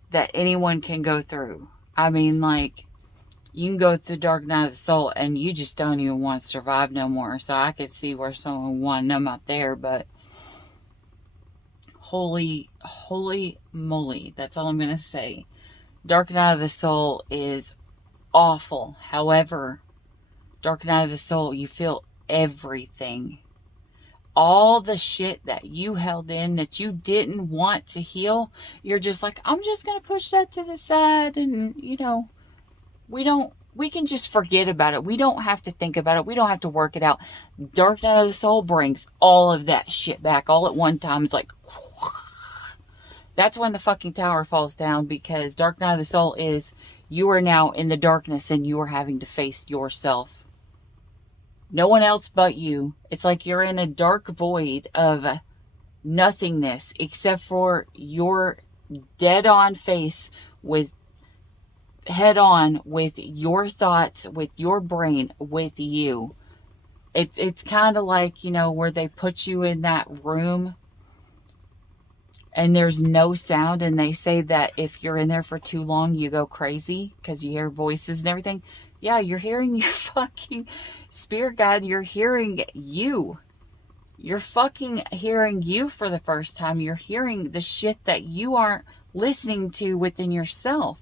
that anyone can go through. I mean, like, you can go through dark night of the soul and you just don't even want to survive no more. So I could see where someone would want to know out there, but holy moly, that's all I'm going to say. Dark night of the soul is awful. However, dark night of the soul, you feel everything. All the shit that you held in that you didn't want to heal, you're just like, I'm just going to push that to the side and, you know, we can just forget about it. We don't have to think about it. We don't have to work it out. Dark Night of the Soul brings all of that shit back all at one time. It's like, that's when the fucking tower falls down, because Dark Night of the Soul is you are now in the darkness and you are having to face yourself. No one else but you. It's like you're in a dark void of nothingness except for your dead on face with head on with your thoughts, with your brain, with you. It's kind of like, where they put you in that room and there's no sound, and they say that if you're in there for too long, you go crazy because you hear voices and everything. Yeah, you're hearing your fucking spirit guide. You're hearing you. You're fucking hearing you for the first time. You're hearing the shit that you aren't listening to within yourself.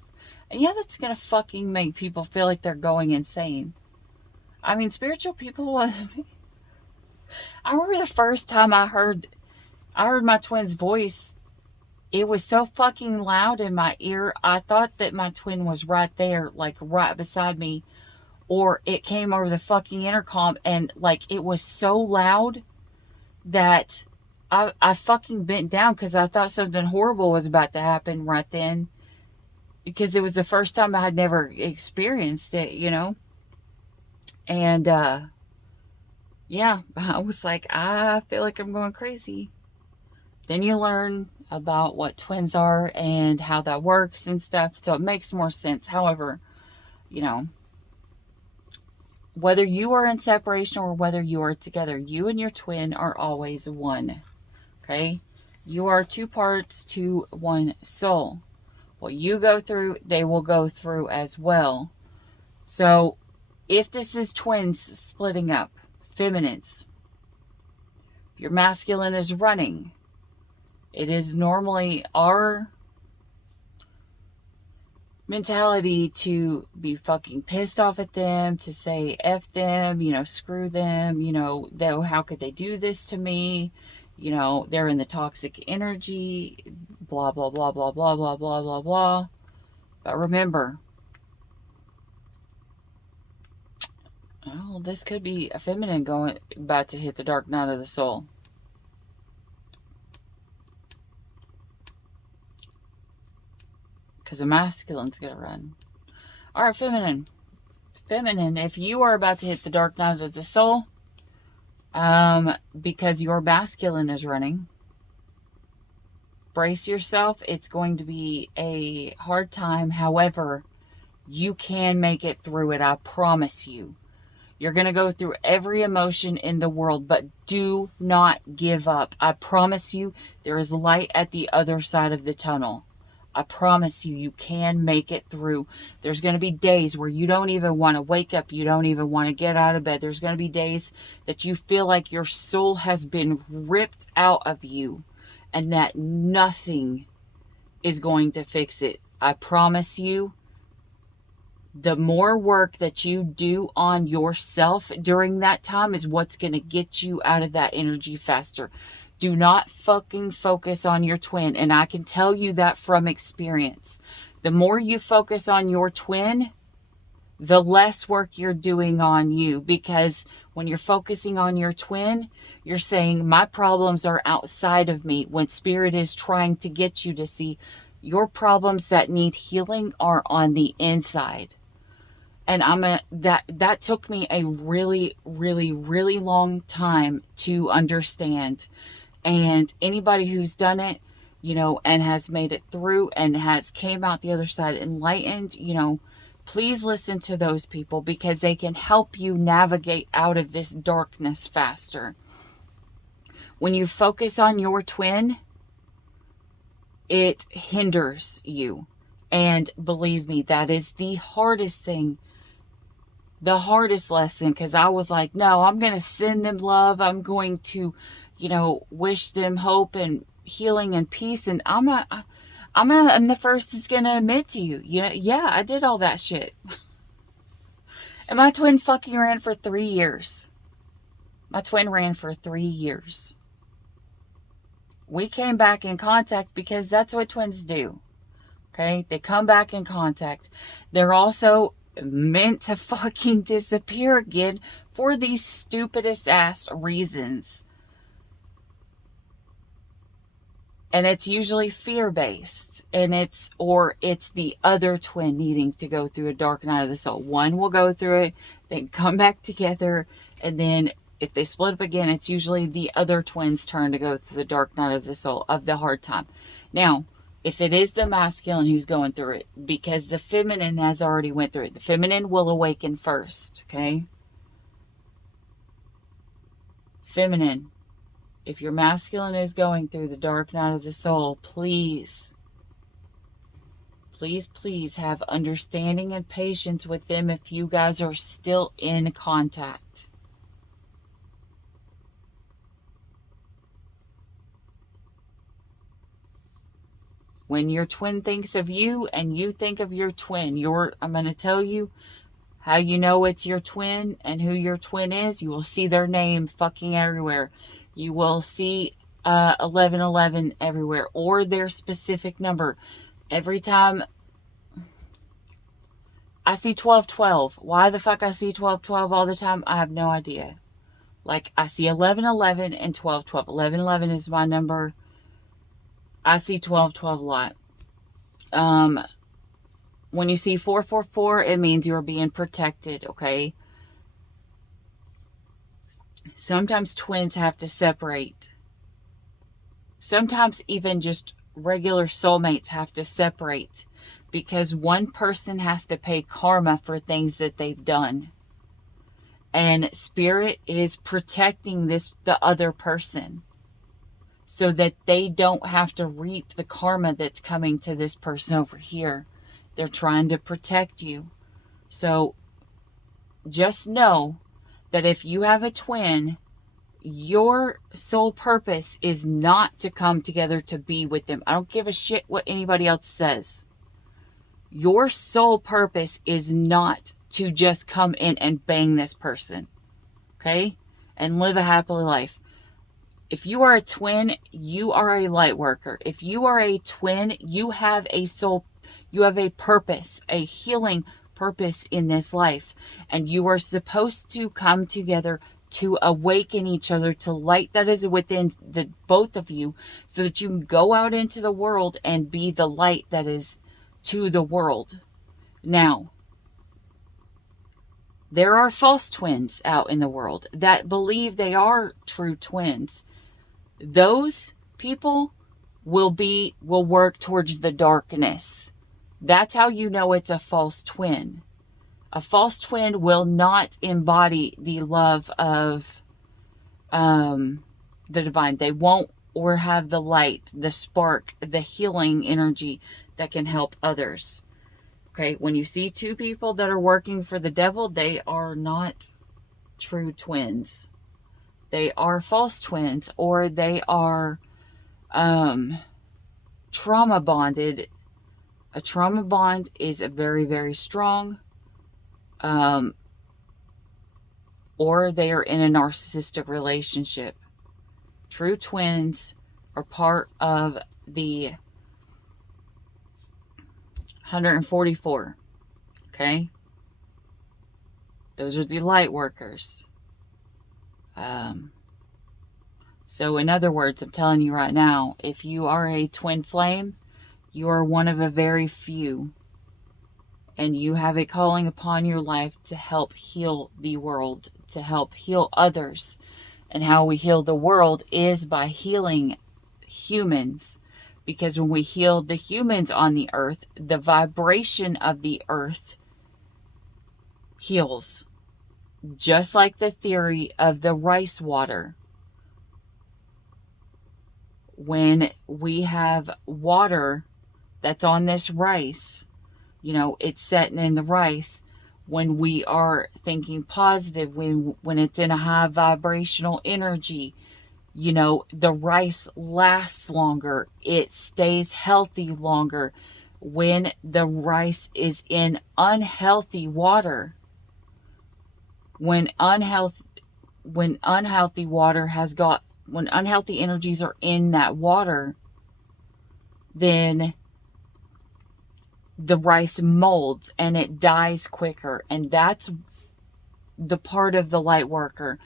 And yeah, that's going to fucking make people feel like they're going insane. I mean, spiritual people, I remember the first time I heard my twin's voice. It was so fucking loud in my ear. I thought that my twin was right there, like right beside me. Or it came over the fucking intercom, and like it was so loud that I fucking bent down because I thought something horrible was about to happen right then. Because it was the first time I had never experienced it, And yeah, I was like, I feel like I'm going crazy. Then you learn about what twins are and how that works and stuff, so it makes more sense. However, whether you are in separation or whether you are together, you and your twin are always one. Okay? You are two parts to one soul. What you go through, they will go through as well. So, if this is twins splitting up, feminines, if your masculine is running, it is normally our mentality to be fucking pissed off at them, to say F them, screw them, how could they do this to me? They're in the toxic energy, blah, blah, blah, blah, blah, blah, blah, blah, blah. But remember, this could be a feminine about to hit the dark night of the soul. Because a masculine's going to run. All right, feminine. Feminine, if you are about to hit the dark night of the soul, because your masculine is running, brace yourself. It's going to be a hard time. However, you can make it through it. I promise you. You're going to go through every emotion in the world, but do not give up. I promise you, there is light at the other side of the tunnel. I promise you, you can make it through. There's going to be days where you don't even want to wake up. You don't even want to get out of bed. There's going to be days that you feel like your soul has been ripped out of you and that nothing is going to fix it. I promise you, the more work that you do on yourself during that time is what's going to get you out of that energy faster. Do not fucking focus on your twin. And I can tell you that from experience. The more you focus on your twin, the less work you're doing on you. Because when you're focusing on your twin, you're saying, my problems are outside of me. When spirit is trying to get you to see your problems that need healing are on the inside. And that took me a really, really, really long time to understand. And anybody who's done it, and has made it through and has came out the other side enlightened, please listen to those people because they can help you navigate out of this darkness faster. When you focus on your twin, it hinders you. And believe me, that is the hardest thing. The hardest lesson, because I was like, no, I'm going to send them love. I'm going to, wish them hope and healing and peace. And I'm the first that's going to admit to you, yeah, I did all that shit. And my twin fucking ran for 3 years. My twin ran for 3 years. We came back in contact because that's what twins do. Okay? They come back in contact. They're also meant to fucking disappear again for these stupidest ass reasons. And it's usually fear-based. And it's the other twin needing to go through a dark night of the soul. One will go through it, then come back together, and then if they split up again, it's usually the other twin's turn to go through the dark night of the soul, of the hard time. Now, if it is the masculine who's going through it, because the feminine has already went through it, the feminine will awaken first, okay? Feminine, if your masculine is going through the dark night of the soul, please, please, please have understanding and patience with them if you guys are still in contact. When your twin thinks of you and you think of your twin, I'm going to tell you how you know it's your twin and who your twin is. You will see their name fucking everywhere. You will see 1111 everywhere, or their specific number. Every time I see 1212. Why the fuck I see 1212 all the time? I have no idea. Like, I see 1111 and 1212. 1111 is my number. I see 1212 a lot. When you see 444, it means you're being protected, okay? Sometimes twins have to separate. Sometimes even just regular soulmates have to separate because one person has to pay karma for things that they've done. And spirit is protecting the other person, so that they don't have to reap the karma that's coming to this person over here. They're trying to protect you. So just know that if you have a twin, your sole purpose is not to come together to be with them. I don't give a shit what anybody else says. Your sole purpose is not to just come in and bang this person. Okay? And live a happy life. If you are a twin, you are a light worker. If you are a twin, you have a soul, you have a purpose, a healing purpose in this life. And you are supposed to come together to awaken each other to light that is within the both of you, so that you can go out into the world and be the light that is to the world. Now, there are false twins out in the world that believe they are true twins. Those people will work towards the darkness. That's how you know it's a false twin. A false twin will not embody the love of the divine. They won't, or have the light, the spark, the healing energy that can help others. Okay, when you see two people that are working for the devil, they are not true twins. They are false twins, or they are trauma bonded. A trauma bond is a very, very strong, or they are in a narcissistic relationship. True twins are part of the 144. Okay? Those are the light workers. So in other words, I'm telling you right now, if you are a twin flame, you are one of a very few. And you have a calling upon your life to help heal the world, to help heal others. And how we heal the world is by healing humans. Because when we heal the humans on the earth, the vibration of the earth heals. Just like the theory of the rice water. When we have water that's on this rice, it's setting in the rice. When we are thinking positive, when it's in a high vibrational energy, the rice lasts longer. It stays healthy longer. When the rice is in unhealthy water, when unhealthy energies are in that water, then the rice molds and it dies quicker. And that's the part of the light worker.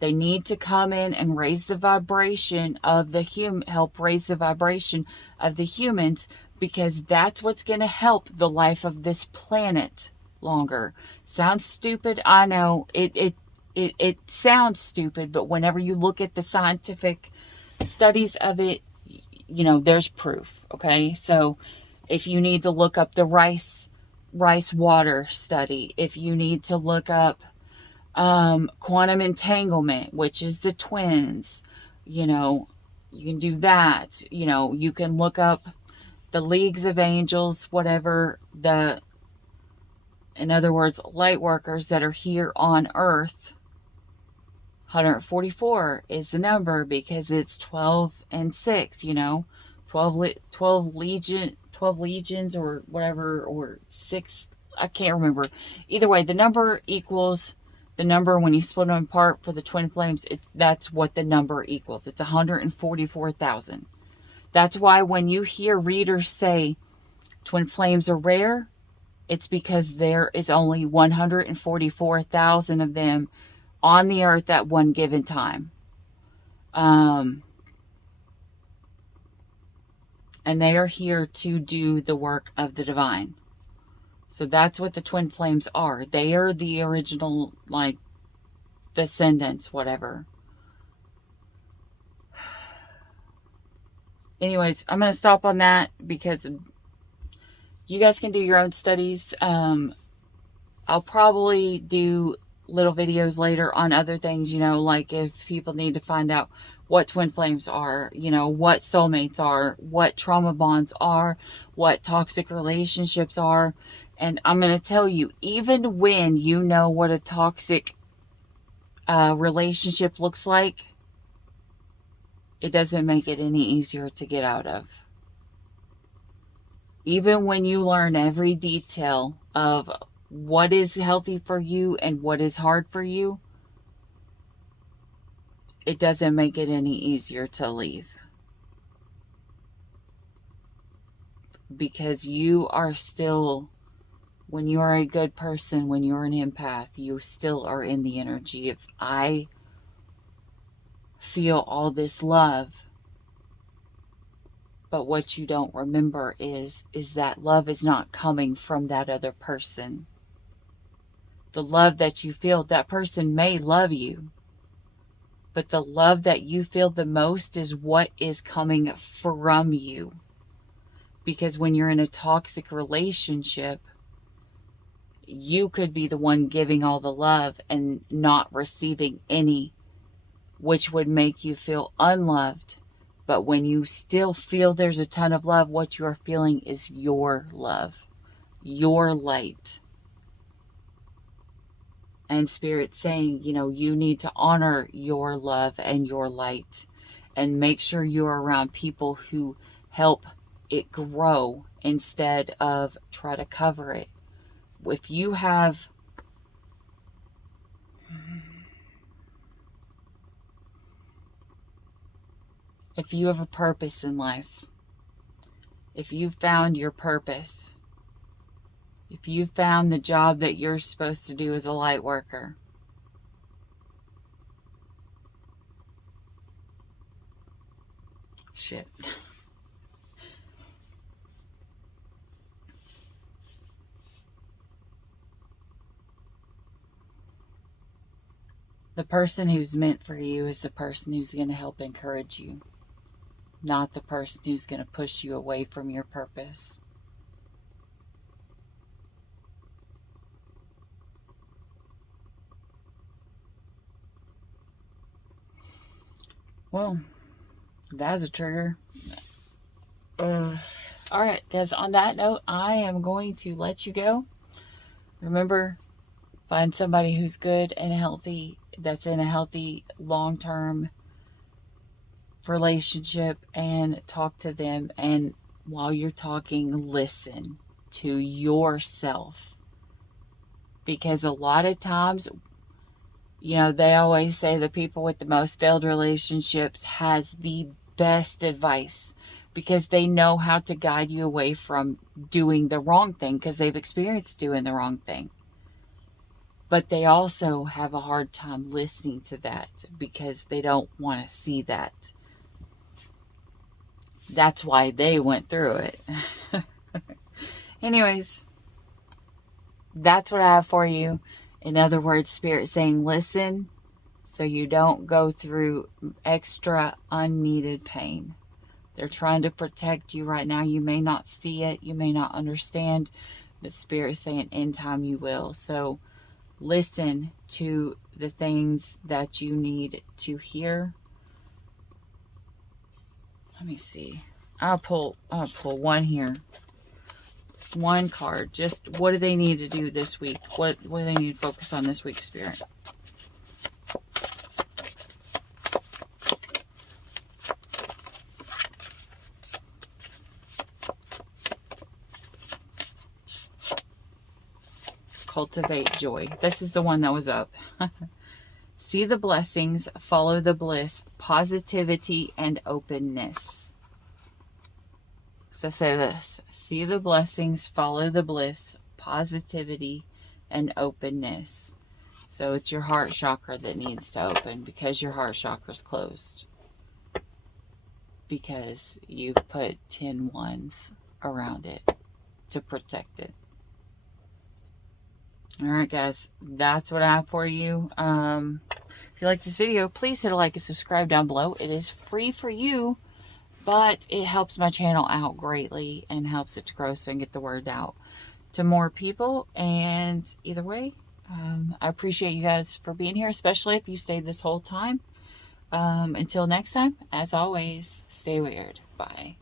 They need to come in and raise the vibration of the help raise the vibration of the humans, because that's what's going to help the life of this planet longer. Sounds stupid, I know. It sounds stupid, but whenever you look at the scientific studies of it, there's proof. Okay, so if you need to look up the rice water study, if you need to look up quantum entanglement, which is the twins, you can do that. You can look up the leagues of angels, whatever, in other words, light workers that are here on earth. 144 is the number because it's 12 and 6, 12 legions or whatever, or 6, I can't remember. Either way, the number equals the number when you split them apart for the twin flames. That's what the number equals. It's 144,000. That's why when you hear readers say twin flames are rare, it's because there is only 144,000 of them on the earth at one given time. And they are here to do the work of the divine. So that's what the twin flames are. They are the original, descendants, whatever. Anyways, I'm going to stop on that because you guys can do your own studies. I'll probably do little videos later on other things, like if people need to find out what twin flames are, what soulmates are, what trauma bonds are, what toxic relationships are. And I'm going to tell you, even when you know what a toxic relationship looks like, it doesn't make it any easier to get out of. Even when you learn every detail of what is healthy for you and what is hard for you, it doesn't make it any easier to leave. Because you are still, when you are a good person, when you're an empath, you still are in the energy of, I feel all this love. But what you don't remember is that love is not coming from that other person. The love that you feel, that person may love you, but the love that you feel the most is what is coming from you. Because when you're in a toxic relationship, you could be the one giving all the love and not receiving any, which would make you feel unloved. But when you still feel there's a ton of love, what you are feeling is your love, your light. And Spirit saying, you need to honor your love and your light and make sure you're around people who help it grow instead of try to cover it. If you have a purpose in life, if you've found your purpose, if you've found the job that you're supposed to do as a light worker, shit. The person who's meant for you is the person who's going to help encourage you, not the person who's going to push you away from your purpose. Well, that is a trigger. Alright, guys, on that note, I am going to let you go. Remember, find somebody who's good and healthy, that's in a healthy, long-term relationship, and talk to them. And while you're talking, listen to yourself. Because a lot of times, they always say the people with the most failed relationships has the best advice. because they know how to guide you away from doing the wrong thing because they've experienced doing the wrong thing. But they also have a hard time listening to that because they don't want to see that. That's why they went through it. Anyways, that's what I have for you. In other words, Spirit saying, listen so you don't go through extra unneeded pain. They're trying to protect you right now. You may not see it. You may not understand. But Spirit is saying in time you will. So listen to the things that you need to hear. Let me see. I'll pull one here. One card. Just what do they need to do this week? What do they need to focus on this week, Spirit? Cultivate joy. This is the one that was up. See the blessings, follow the bliss, positivity, and openness. So say this. See the blessings, follow the bliss, positivity, and openness. So it's your heart chakra that needs to open because your heart chakra is closed. Because you've put 10 ones around it to protect it. Alright guys, that's what I have for you. If you like this video, please hit a like and subscribe down below. It is free for you, but it helps my channel out greatly and helps it to grow so I can get the word out to more people. And either way, I appreciate you guys for being here, especially if you stayed this whole time. Until next time, as always, stay weird. Bye.